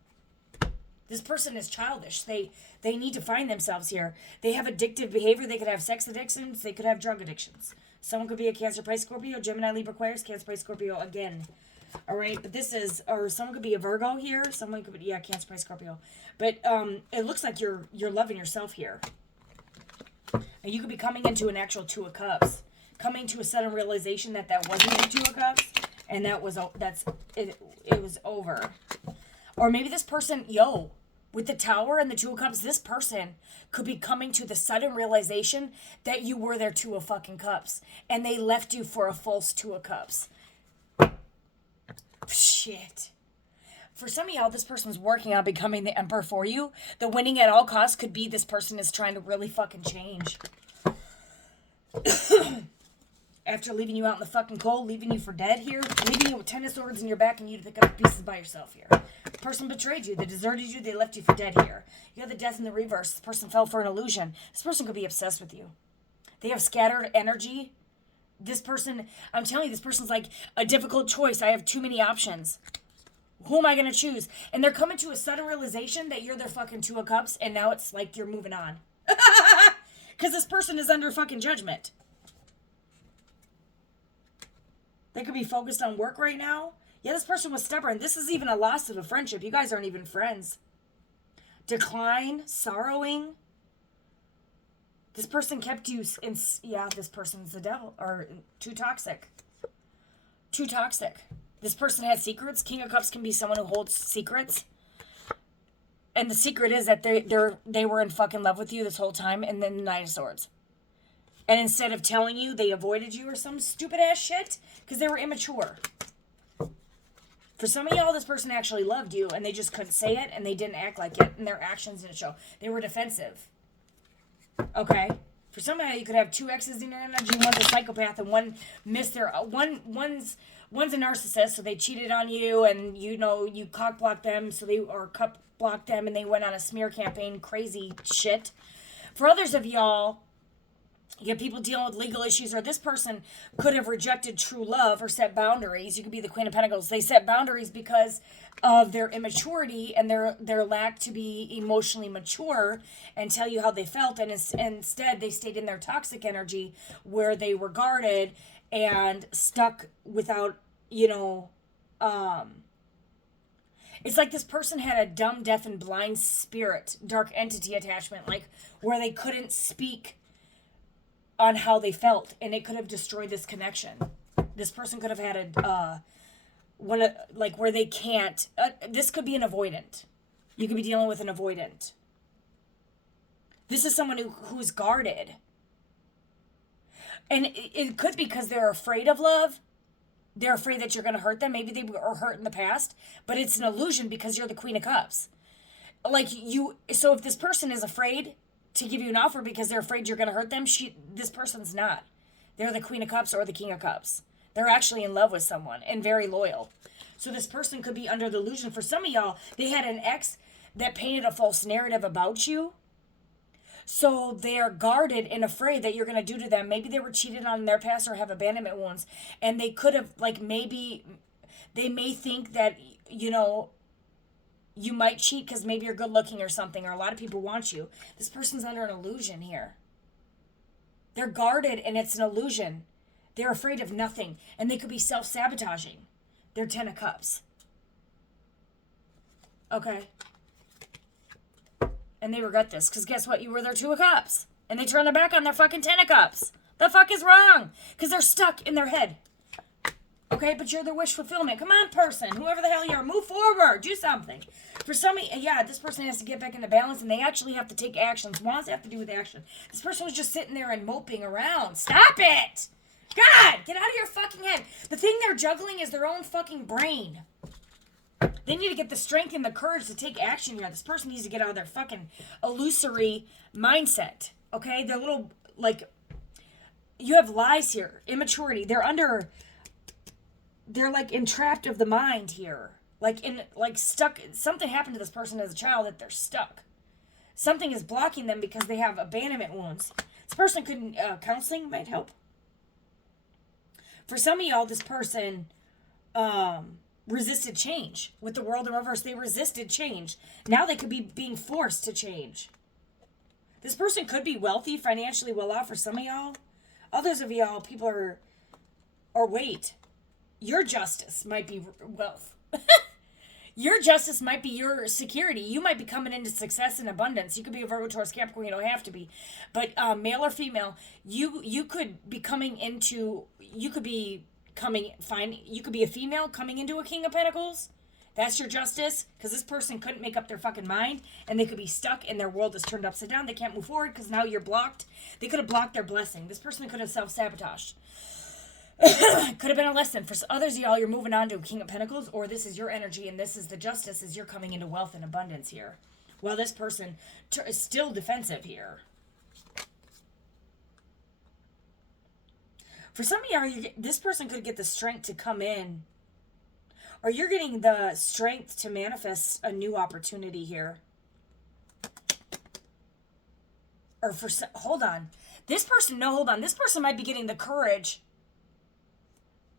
This person is childish. They need to find themselves here. They have addictive behavior. They could have sex addictions. They could have drug addictions. Someone could be a Cancer, Pisces, Scorpio, Gemini, Libra, Aquarius, Cancer, Pisces, Scorpio again. All right, but someone could be a Virgo here. Someone could be, Cancer, Pisces, Scorpio. But it looks like you're loving yourself here. And you could be coming into an actual Two of Cups, coming to a sudden realization that wasn't your Two of Cups, and it was over. Or maybe this person, with the Tower and the Two of Cups, this person could be coming to the sudden realization that you were their Two of fucking Cups. And they left you for a false Two of Cups. Shit. For some of y'all, this person's working on becoming the emperor for you. The winning at all costs could be this person is trying to really fucking change. After leaving you out in the fucking cold, leaving you for dead here, leaving you with 10 of swords in your back and you to pick up pieces by yourself here. The person betrayed you. They deserted you. They left you for dead here. You have the death in the reverse. This person fell for an illusion. This person could be obsessed with you. They have scattered energy. This person, I'm telling you, this person's like a difficult choice. I have too many options. Who am I going to choose? And they're coming to a sudden realization that you're their fucking Two of Cups, and now it's like you're moving on. Because this person is under fucking judgment. They could be focused on work right now. Yeah, this person was stubborn. This is even a loss of a friendship. You guys aren't even friends. Decline, sorrowing. This person kept you in... Yeah, this person's the devil. Or too toxic. Too toxic. This person has secrets. King of Cups can be someone who holds secrets. And the secret is that they were in fucking love with you this whole time, and then the Knight of Swords. And instead of telling you, they avoided you or some stupid ass shit because they were immature. For some of y'all, this person actually loved you, and they just couldn't say it, and they didn't act like it, and their actions didn't show. They were defensive. Okay? For some of you, you could have two exes in your energy. One's a psychopath, and one missed their... One's a narcissist, so they cheated on you, and you know, you cock blocked them, or cup blocked them, and they went on a smear campaign, crazy shit. For others of y'all, you have people dealing with legal issues, or this person could have rejected true love or set boundaries. You could be the Queen of Pentacles. They set boundaries because of their immaturity and their lack to be emotionally mature and tell you how they felt, and instead they stayed in their toxic energy where they were guarded and stuck without, it's like this person had a dumb, deaf, and blind spirit, dark entity attachment, like where they couldn't speak on how they felt, and it could have destroyed this connection. This person could have had where they can't, this could be an avoidant. You could be dealing with an avoidant. This is someone who's guarded. And it could be because they're afraid of love. They're afraid that you're going to hurt them. Maybe they were hurt in the past. But it's an illusion because you're the Queen of Cups. So if this person is afraid to give you an offer because they're afraid you're going to hurt them, this person's not. They're the Queen of Cups or the King of Cups. They're actually in love with someone and very loyal. So this person could be under the illusion. For some of y'all, they had an ex that painted a false narrative about you. So they are guarded and afraid that you're going to do to them. Maybe they were cheated on in their past or have abandonment wounds. And they could have, maybe they may think that, you might cheat because maybe you're good looking or something, or a lot of people want you. This person's under an illusion here. They're guarded and it's an illusion. They're afraid of nothing. And they could be self-sabotaging. They're 10 of Cups. Okay. And they regret this, because guess what? You were their 2 of Cups. And they turn their back on their fucking 10 of Cups. The fuck is wrong? Because they're stuck in their head. Okay, but you're their wish fulfillment. Come on, person. Whoever the hell you are, move forward. Do something. For somebody, this person has to get back into balance, and they actually have to take actions. What does it have to do with action? This person was just sitting there and moping around. Stop it! God, get out of your fucking head. The thing they're juggling is their own fucking brain. They need to get the strength and the courage to take action here. This person needs to get out of their fucking illusory mindset. Okay? They're little, you have lies here. Immaturity. They're entrapped of the mind here. Stuck. Something happened to this person as a child that they're stuck. Something is blocking them because they have abandonment wounds. This person could, counseling might help. For some of y'all, this person, resisted change. With the world in reverse, they resisted change. Now they could be being forced to change. This person could be wealthy, financially well off for some of y'all. Others of y'all, people are, wait. Your justice might be wealth. Your justice might be your security. You might be coming into success and abundance. You could be a Virgo, Taurus, Capricorn. You don't have to be. But male or female, you could be coming into, you could be a female coming into a King of Pentacles. That's your justice, because this person couldn't make up their fucking mind, and they could be stuck, and their world is turned upside down. They can't move forward because now you're blocked. They could have blocked their blessing. This person could have self-sabotaged. Could have been a lesson. For others of y'all, you're moving on to a King of Pentacles, or this is your energy, and this is the Justice as you're coming into wealth and abundance here. While this person is still defensive here. For some of y'all, this person could get the strength to come in, or you're getting the strength to manifest a new opportunity here. Or hold on. This person might be getting the courage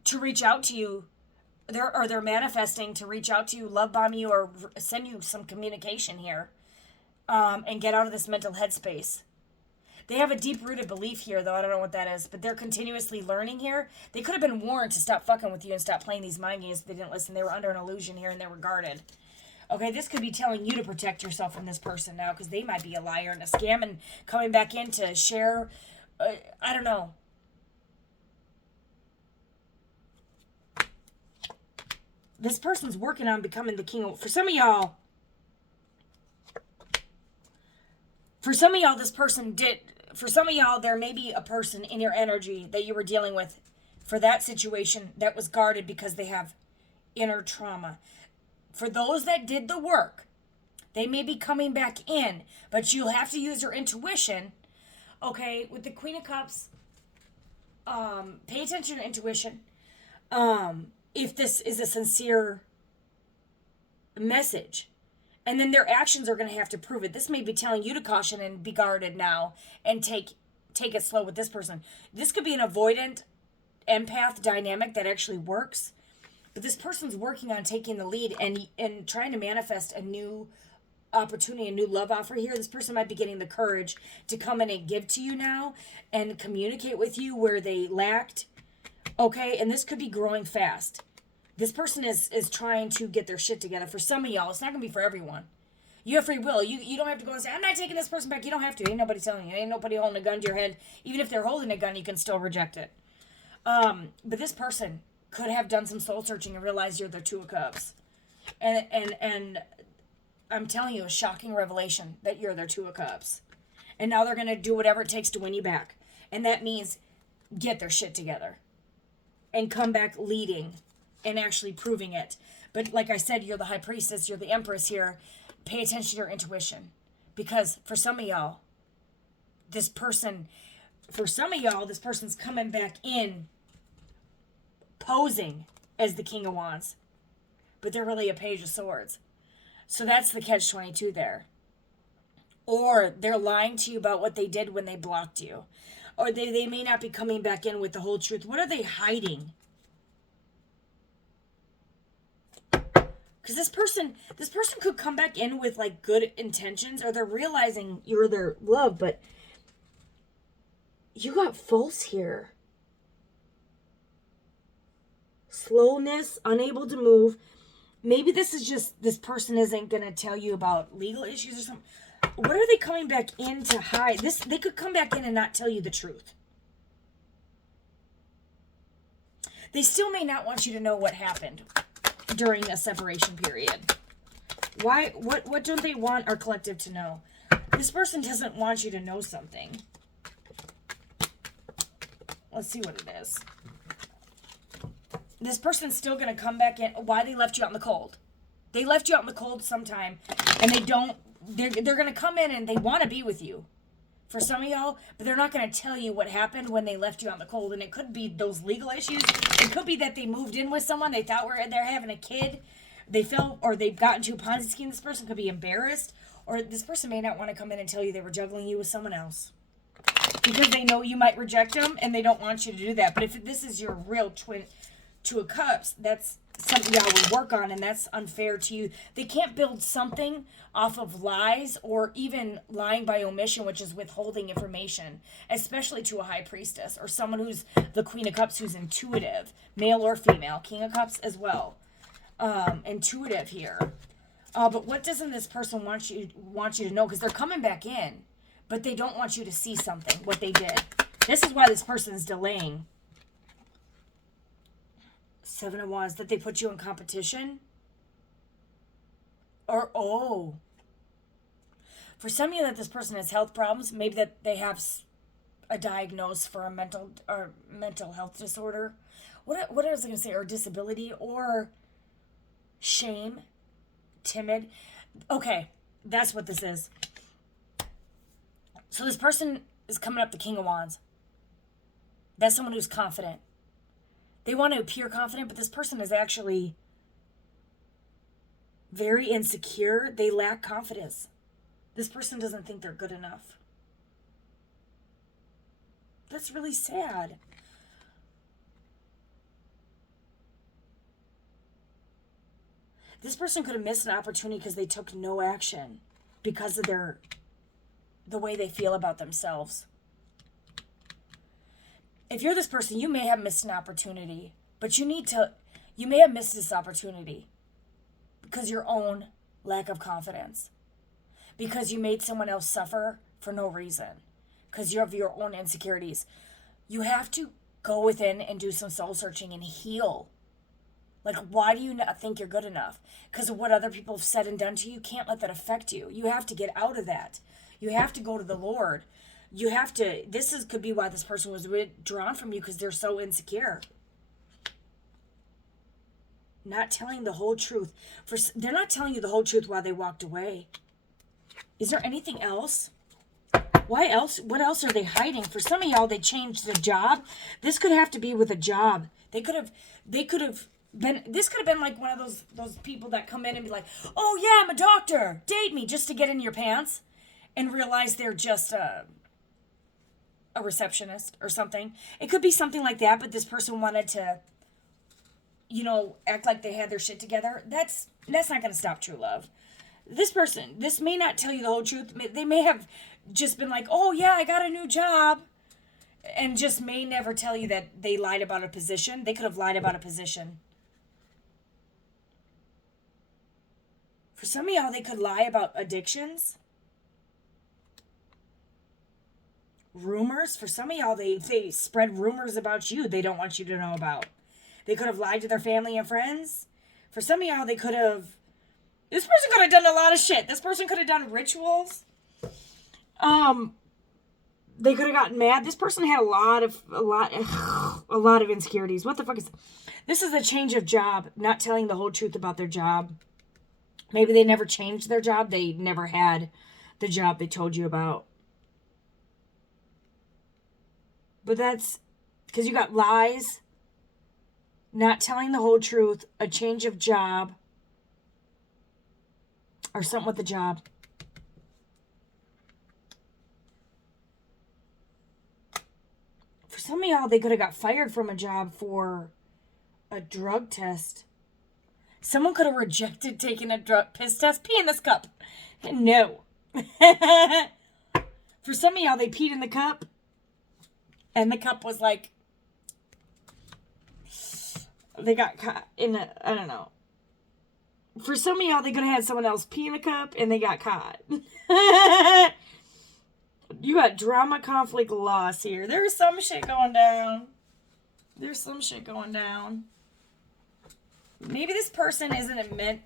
to reach out to you. They're manifesting to reach out to you, love bomb you, or send you some communication here. And get out of this mental headspace. They have a deep-rooted belief here, though. I don't know what that is. But they're continuously learning here. They could have been warned to stop fucking with you and stop playing these mind games if they didn't listen. They were under an illusion here and they were guarded. Okay, this could be telling you to protect yourself from this person now because they might be a liar and a scam and coming back in to share. I don't know. This person's working on becoming the king. For some of y'all, this person did. For some of y'all, there may be a person in your energy that you were dealing with for that situation that was guarded because they have inner trauma. For those that did the work, they may be coming back in, but you'll have to use your intuition. Okay, with the Queen of Cups, pay attention to intuition. If this is a sincere message. And then their actions are going to have to prove it. This may be telling you to caution and be guarded now and take it slow with this person. This could be an avoidant empath dynamic that actually works. But this person's working on taking the lead and trying to manifest a new opportunity, a new love offer here. This person might be getting the courage to come in and give to you now and communicate with you where they lacked. Okay, and this could be growing fast. This person is trying to get their shit together. For some of y'all, it's not going to be for everyone. You have free will. You don't have to go and say, I'm not taking this person back. You don't have to. Ain't nobody telling you. Ain't nobody holding a gun to your head. Even if they're holding a gun, you can still reject it. But this person could have done some soul searching and realized you're the Two of Cups. And I'm telling you, a shocking revelation that you're their Two of Cups. And now they're going to do whatever it takes to win you back. And that means get their shit together. And come back leading. And actually proving it. But like I said, you're the High Priestess, you're the Empress here. Pay attention to your intuition. Because for some of y'all, this person's coming back in posing as the King of Wands. But they're really a Page of Swords. So that's the catch-22 there. Or they're lying to you about what they did when they blocked you. Or they may not be coming back in with the whole truth. What are they hiding? Because this person could come back in with like good intentions, or they're realizing you're their love, but you got false here. Slowness, unable to move. Maybe this is just, this person isn't going to tell you about legal issues or something. What are they coming back in to hide? They could come back in and not tell you the truth. They still may not want you to know what happened during a separation period. Why? What don't they want our collective to know? This person doesn't want you to know something. Let's see what it is. This person's still going to come back in. Why they left you out in the cold? They left you out in the cold sometime, and they're going to come in and they want to be with you. For some of y'all, but they're not going to tell you what happened when they left you out in the cold. And it could be those legal issues. It could be that they moved in with someone. They thought they're having a kid. They fell, or they've gotten to a Ponzi scheme. This person could be embarrassed. Or this person may not want to come in and tell you they were juggling you with someone else. Because they know you might reject them and they don't want you to do that. But if this is your real Two of Cups, that's something y'all will work on, and that's unfair to you. They can't build something off of lies or even lying by omission, which is withholding information, especially to a High Priestess or someone who's the Queen of Cups, who's intuitive, male or female. King of Cups as well. Intuitive here. But what doesn't this person want you to know? Because they're coming back in, but they don't want you to see something, what they did. This is why this person's delaying. Seven of Wands, that they put you in competition? Or, for some of you that this person has health problems, maybe that they have a diagnosis for a mental health disorder. What was I going to say? Or disability or shame, timid. Okay, that's what this is. So this person is coming up the King of Wands. That's someone who's confident. They want to appear confident, but this person is actually very insecure. They lack confidence. This person doesn't think they're good enough. That's really sad. This person could have missed an opportunity because they took no action because of the way they feel about themselves. If you're this person, you may have missed an opportunity, but you may have missed this opportunity because your own lack of confidence, because you made someone else suffer for no reason, because you have your own insecurities. You have to go within and do some soul searching and heal. Like, why do you not think you're good enough? Because of what other people have said and done to you. You can't let that affect you. You have to get out of that. You have to go to the Lord. You have to, could be why this person was withdrawn from you, because they're so insecure. Not telling the whole truth. They're not telling you the whole truth while they walked away. Is there anything else? Why else? What else are they hiding? For some of y'all, they changed the job. This could have to be with a job. They could have been, this could have been like one of those people that come in and be like, oh yeah, I'm a doctor, date me, just to get in your pants, and realize they're just a receptionist or something. It could be something like that, but this person wanted to, act like they had their shit together. That's not going to stop true love. This may not tell you the whole truth. They may have just been like, oh yeah, I got a new job, and just may never tell you that they lied about a position. They could have lied about a position. For some of y'all, they could lie about addictions. Rumors. For some of y'all, they spread rumors about you they don't want you to know about. They could have lied to their family and friends. For some of y'all, this person could have done a lot of shit. This person could have done rituals. They could have gotten mad. This person had a lot of insecurities. What the fuck is this? Is a change of job, not telling the whole truth about their job. Maybe they never changed their job. They never had the job they told you about. But that's because you got lies, not telling the whole truth, a change of job, or something with the job. For some of y'all, they could have got fired from a job for a drug test. Someone could have rejected taking a piss test. Pee in this cup. No. For some of y'all, they peed in the cup. And the cup was like, they got caught in I don't know. For some of y'all, they could have had someone else pee in the cup and they got caught. You got drama, conflict, loss here. There's some shit going down. Maybe this person isn't meant.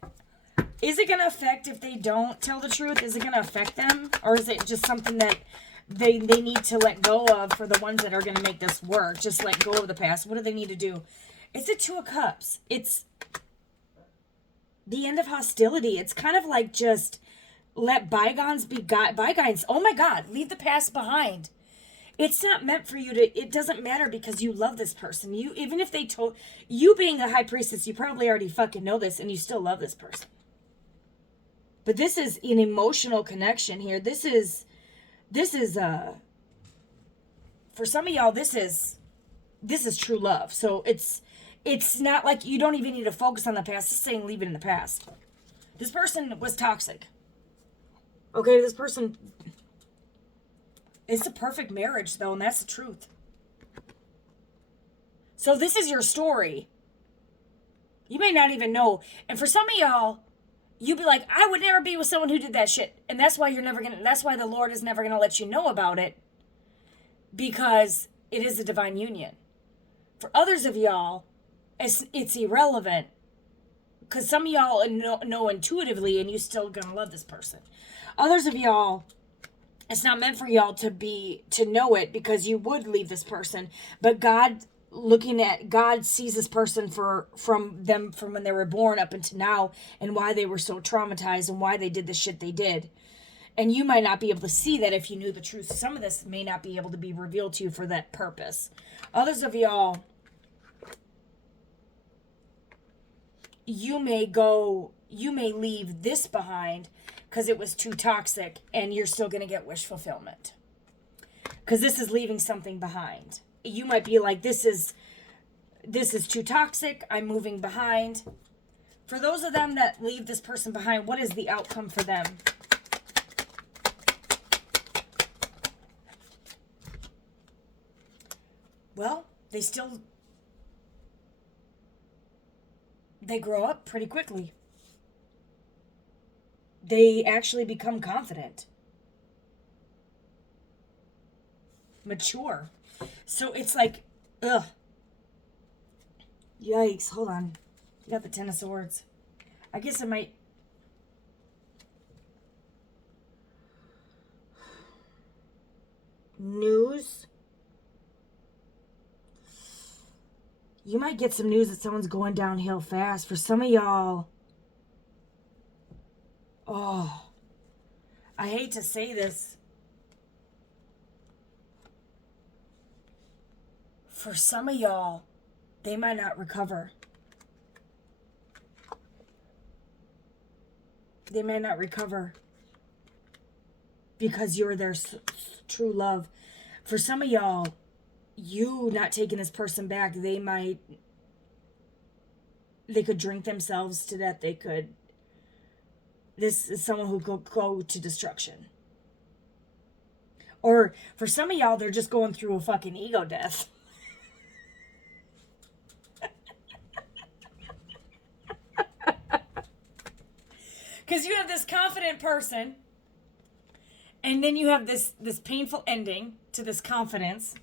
Is it going to affect if they don't tell the truth? Is it going to affect them? Or is it just something that they need to let go of for the ones that are going to make this work? Just let go of the past. What do they need to do? It's the Two of Cups. It's the end of hostility. It's kind of like just let bygones be bygones. Oh my God, leave the past behind. It's not meant for you to, it doesn't matter because you love this person. Even if they told, you being a high priestess, you probably already fucking know this and you still love this person. But this is an emotional connection here. This is for some of y'all, this is true love. So it's not like you don't even need to focus on the past. It's saying leave it in the past. This person was toxic. Okay, this person, it's a perfect marriage though, and that's the truth. So this is your story. You may not even know. And for some of y'all, you'd be like, I would never be with someone who did that shit. And that's why that's why the Lord is never gonna let you know about it. Because it is a divine union. For others of y'all, it's irrelevant. Because some of y'all know intuitively and you still gonna love this person. Others of y'all, It's not meant for y'all to know it, because you would leave this person. But God sees this person from when they were born up until now, and why they were so traumatized and why they did the shit they did. And you might not be able to see that if you knew the truth. Some of this may not be able to be revealed to you for that purpose. Others of y'all, you may leave this behind because it was too toxic, and you're still going to get wish fulfillment. Because this is leaving something behind. You might be like, this is too toxic, I'm moving behind. For those of them that leave this person behind, what is the outcome for them? Well, they grow up pretty quickly. They actually become confident. Mature. So it's like, ugh. Yikes, hold on. You got the Ten of Swords. I guess I might... News. You might get some news that someone's going downhill fast. For some of y'all... Oh, I hate to say this. For some of y'all, they might not recover. They may not recover because you're their true love. For some of y'all, you not taking this person back, they could drink themselves to death. This is someone who could go to destruction. Or for some of y'all, they're just going through a fucking ego death. Because you have this confident person, and then you have this painful ending to this confidence.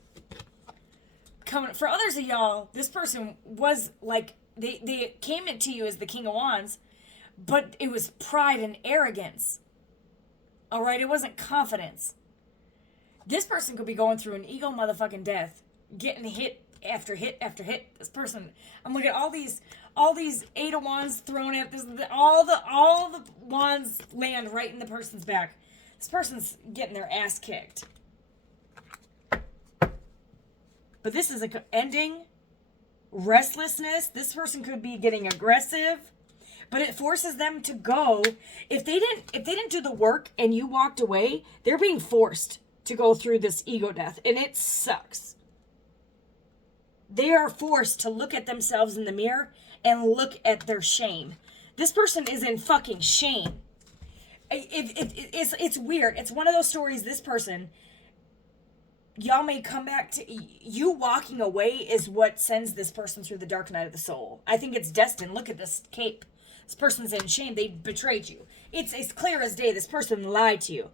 For others of y'all, this person was like, they came into you as the King of Wands, but it was pride and arrogance. All right? It wasn't confidence. This person could be going through an ego motherfucking death, getting hit after hit after hit. This person, I'm looking at all these Eight of Wands thrown at this, all the wands land right in the person's back. This person's getting their ass kicked. But this is a ending, restlessness. This person could be getting aggressive. But it forces them to go. If they didn't do the work and you walked away, they're being forced to go through this ego death. And it sucks. They are forced to look at themselves in the mirror and look at their shame. This person is in fucking shame. It's weird. It's one of those stories, this person, y'all may come back to, you walking away is what sends this person through the dark night of the soul. I think it's destined. Look at this cape. This person's in shame. They betrayed you. It's clear as day. This person lied to you.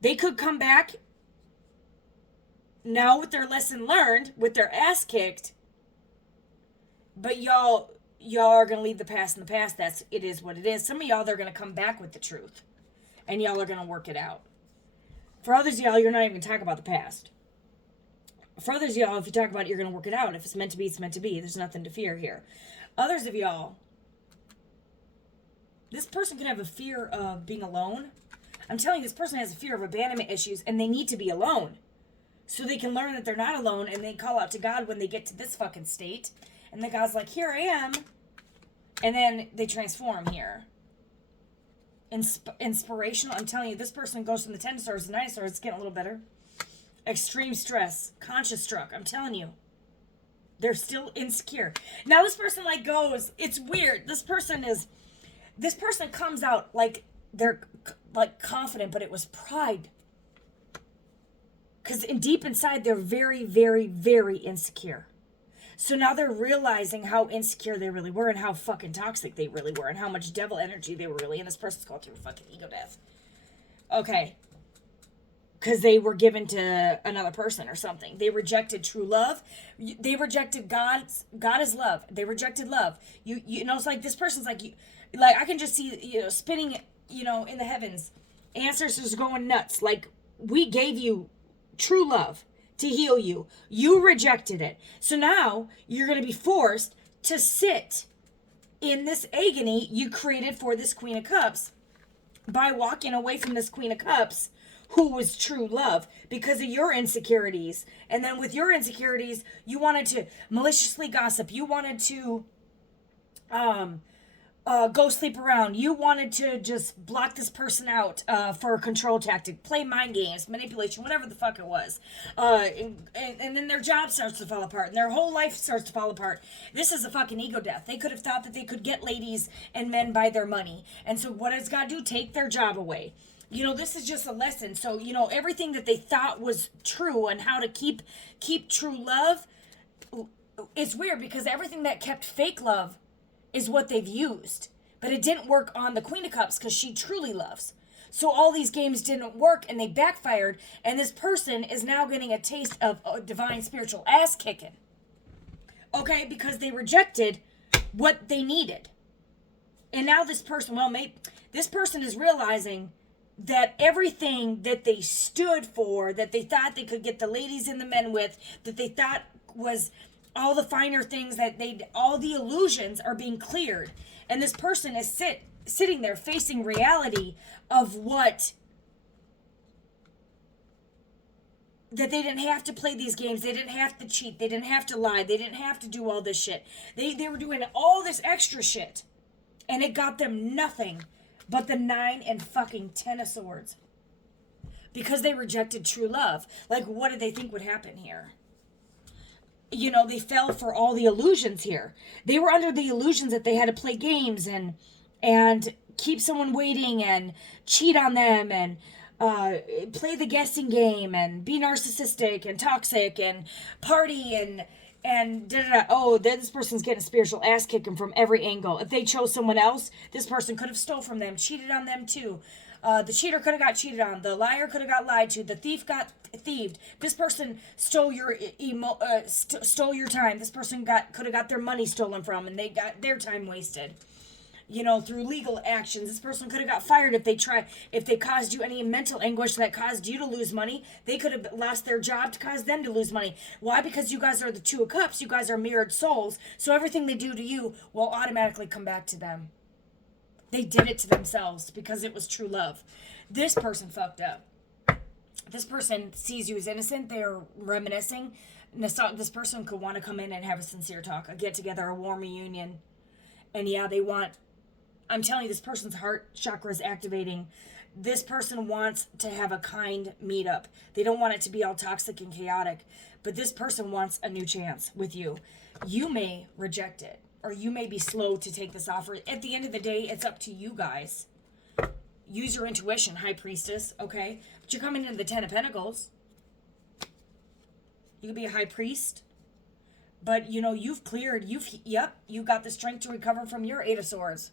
They could come back now with their lesson learned, with their ass kicked. But y'all are going to leave the past in the past. It is what it is. Some of y'all, they're going to come back with the truth. And y'all are going to work it out. For others of y'all, you're not even going to talk about the past. For others of y'all, if you talk about it, you're going to work it out. If it's meant to be, it's meant to be. There's nothing to fear here. Others of y'all, this person can have a fear of being alone. I'm telling you, this person has a fear of abandonment issues, and they need to be alone. So they can learn that they're not alone, and they call out to God when they get to this fucking state. And then God's like, here I am. And then they transform here. Inspirational. I'm telling you, this person goes from the 10 stars to 9 stars. It's getting a little better. Extreme stress. Conscious struck. I'm telling you. They're still insecure. Now this person goes, it's weird. This person comes out like they're confident, but it was pride. Because deep inside, they're very, very, very insecure. So now they're realizing how insecure they really were and how fucking toxic they really were and how much devil energy they were really in. This person's going through a fucking ego death. Okay. Because they were given to another person or something. They rejected true love. They rejected God is love. They rejected love. You know, it's like this person's like I can just see, spinning, in the heavens. Ancestors going nuts. Like, we gave you true love to heal you. You rejected it. So now you're going to be forced to sit in this agony you created for this Queen of Cups by walking away from this Queen of Cups who was true love because of your insecurities. And then with your insecurities, you wanted to maliciously gossip. You wanted to go sleep around. You wanted to just block this person out for a control tactic, play mind games, manipulation, whatever the fuck it was. And then their job starts to fall apart and their whole life starts to fall apart. This is a fucking ego death. They could have thought that they could get ladies and men by their money. And so what does God do? Take their job away. You know, this is just a lesson. So, you know, everything that they thought was true and how to keep true love, it's weird because everything that kept fake love is what they've used. But it didn't work on the Queen of Cups because she truly loves. So all these games didn't work and they backfired. And this person is now getting a taste of a divine spiritual ass kicking. Okay, because they rejected what they needed. And now this person, this person is realizing that everything that they stood for, that they thought they could get the ladies and the men with, that they thought was all the finer things, all the illusions are being cleared. And this person is sitting there facing reality of that they didn't have to play these games. They didn't have to cheat. They didn't have to lie. They didn't have to do all this shit. They were doing all this extra shit. And it got them nothing but the 9 and fucking 10 of swords. Because they rejected true love. Like, what did they think would happen here? You know, they fell for all the illusions here. They were under the illusions that they had to play games and keep someone waiting and cheat on them and play the guessing game and be narcissistic and toxic and party and da-da-da. Oh, this person's getting a spiritual ass kicking from every angle. If they chose someone else, this person could have stole from them, cheated on them too. The cheater could have got cheated on. The liar could have got lied to. The thief got thieved. This person stole your stole your time. This person could have got their money stolen from, and they got their time wasted. You know, through legal actions. This person could have got fired if they caused you any mental anguish that caused you to lose money. They could have lost their job to cause them to lose money. Why? Because you guys are the Two of Cups. You guys are mirrored souls. So everything they do to you will automatically come back to them. They did it to themselves because it was true love. This person fucked up. This person sees you as innocent. They're reminiscing. This person could want to come in and have a sincere talk, a get together, a warm reunion. And yeah, I'm telling you, this person's heart chakra is activating. This person wants to have a kind meetup. They don't want it to be all toxic and chaotic. But this person wants a new chance with you. You may reject it. Or you may be slow to take this offer. At the end of the day, it's up to you guys. Use your intuition, High Priestess, okay? But you're coming into the 10 of Pentacles. You could be a High Priest. But, you know, you got the strength to recover from your 8 of Swords.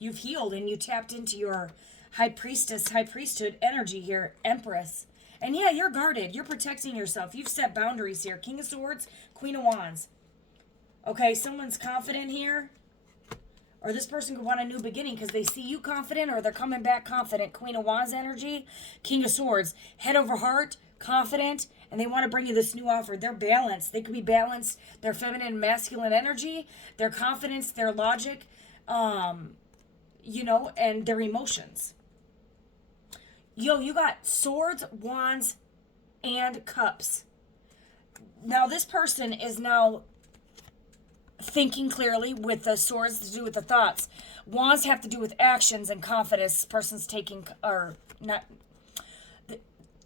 You've healed and you tapped into your High Priestess, High Priesthood energy here, Empress. And yeah, you're guarded. You're protecting yourself. You've set boundaries here. King of Swords, Queen of Wands. Okay, someone's confident here. Or this person could want a new beginning because they see you confident or they're coming back confident. Queen of Wands energy, King of Swords. Head over heart, confident, and they want to bring you this new offer. They're balanced. They could be balanced. Their feminine and masculine energy, their confidence, their logic, you know, and their emotions. Yo, you got Swords, Wands, and Cups. Now, this person is now thinking clearly with the Swords to do with the thoughts. Wands have to do with actions and confidence. This person's taking, or not.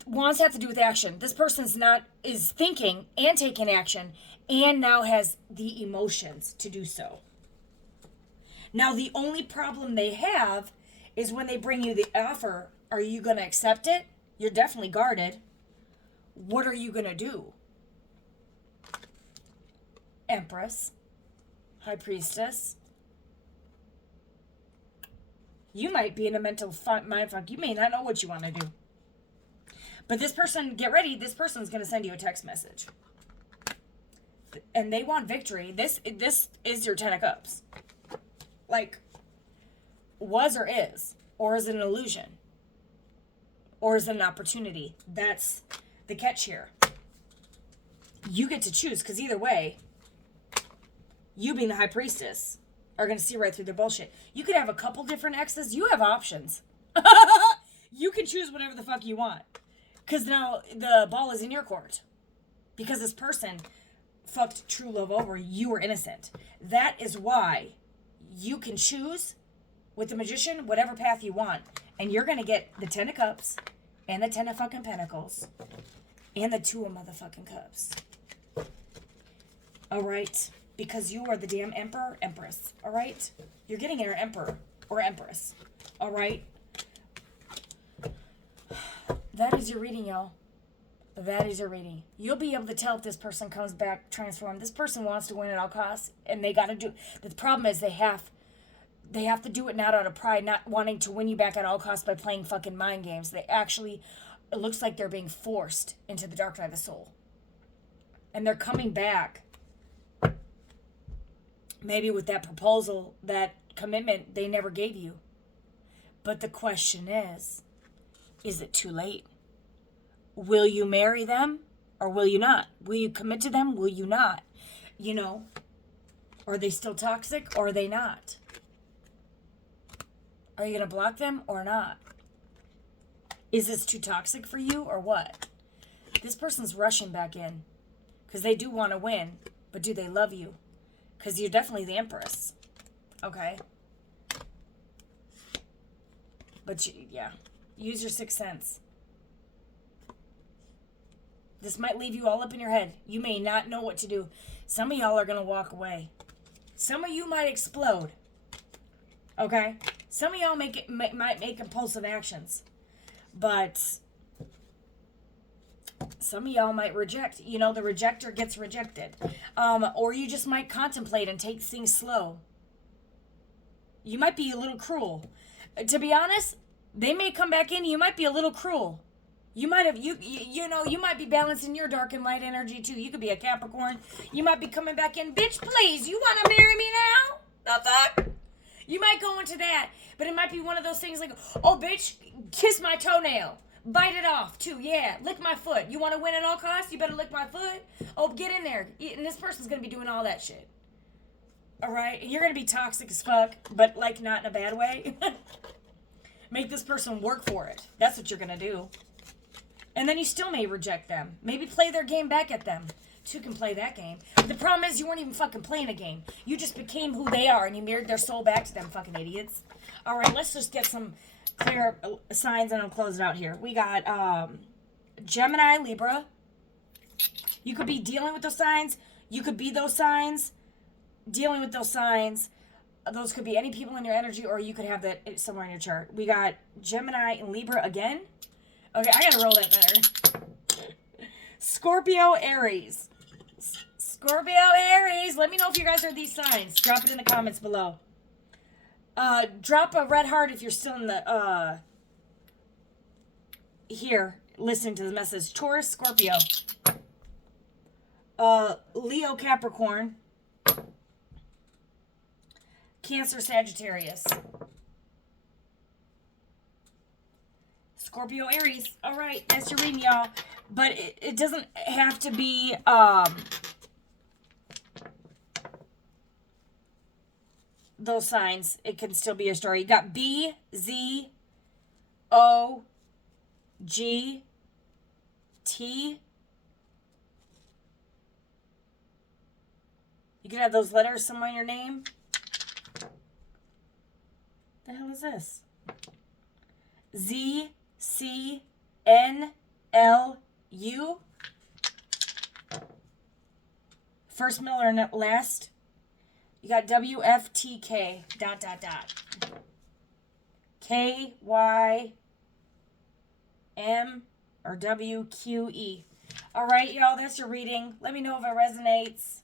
Wands have to do with action. This person's is thinking and taking action and now has the emotions to do so. Now, the only problem they have is when they bring you the offer. Are you going to accept it? You're definitely guarded. What are you going to do? Empress. High Priestess. You might be in a mental mindfuck. You may not know what you want to do. But this person, get ready. This person's going to send you a text message. And they want victory. This is your 10 of Cups. Like, was or is. Or is it an illusion? Or is it an opportunity? That's the catch here. You get to choose, because either way, you being the high priestess are going to see right through their bullshit. You could have a couple different exes. You have options. You can choose whatever the fuck you want. Because now the ball is in your court. Because this person fucked true love over. You were innocent. That is why you can choose with the magician whatever path you want. And you're going to get the 10 of cups and the 10 of fucking pentacles and the 2 of motherfucking cups. All right? Because you are the damn emperor, empress. All right? You're getting your emperor or empress. All right? That is your reading, y'all. That is your reading. You'll be able to tell if this person comes back transformed. This person wants to win at all costs, and they got to do. The problem is they have to do it not out of pride, not wanting to win you back at all costs by playing fucking mind games. They actually, it looks like they're being forced into the dark night of the soul, and they're coming back. Maybe with that proposal, that commitment they never gave you. But the question is it too late? Will you marry them or will you not? Will you commit to them? Will you not? You know, are they still toxic or are they not? Are you going to block them or not? Is this too toxic for you or what? This person's rushing back in because they do want to win, but do they love you? Because you're definitely the empress. Okay? But yeah, use your sixth sense. This might leave you all up in your head. You may not know what to do. Some of y'all are going to walk away. Some of you might explode. Okay? Some of y'all might make impulsive actions. But some of y'all might reject. You know, the rejector gets rejected. Or you just might contemplate and take things slow. You might be a little cruel. To be honest, they may come back in. You might be a little cruel. You might have, you know, you might be balancing your dark and light energy too. You could be a Capricorn. You might be coming back in, bitch, please, you want to marry me now? The fuck? You might go into that, but it might be one of those things like, oh, bitch, kiss my toenail. Bite it off too, yeah. Lick my foot. You want to win at all costs? You better lick my foot. Oh, get in there. And this person's going to be doing all that shit. All right? And you're going to be toxic as fuck, but like not in a bad way. Make this person work for it. That's what you're going to do. And then you still may reject them. Maybe play their game back at them. Two can play that game. But the problem is you weren't even fucking playing a game. You just became who they are and you mirrored their soul back to them, fucking idiots. All right, let's just get some clear signs and I'll close it out here. We got Gemini, Libra. You could be dealing with those signs. You could be those signs. Dealing with those signs. Those could be any people in your energy or you could have that somewhere in your chart. We got Gemini and Libra again. Okay, I gotta roll that better. Scorpio, Aries. Scorpio, Aries. Let me know if you guys are these signs. Drop it in the comments below. Drop a red heart if you're still in the, here, listening to the message. Taurus, Scorpio. Leo, Capricorn. Cancer, Sagittarius. Scorpio, Aries. All right, that's your reading, y'all. But it doesn't have to be those signs. It can still be a story. You got B, Z, O, G, T. You could have those letters somewhere in your name. The hell is this? Z, C, N, L, U. First, middle, or last. You got W, F, T, K, dot, dot, dot. K, Y, M, or W, Q, E. All right, y'all, that's your reading. Let me know if it resonates.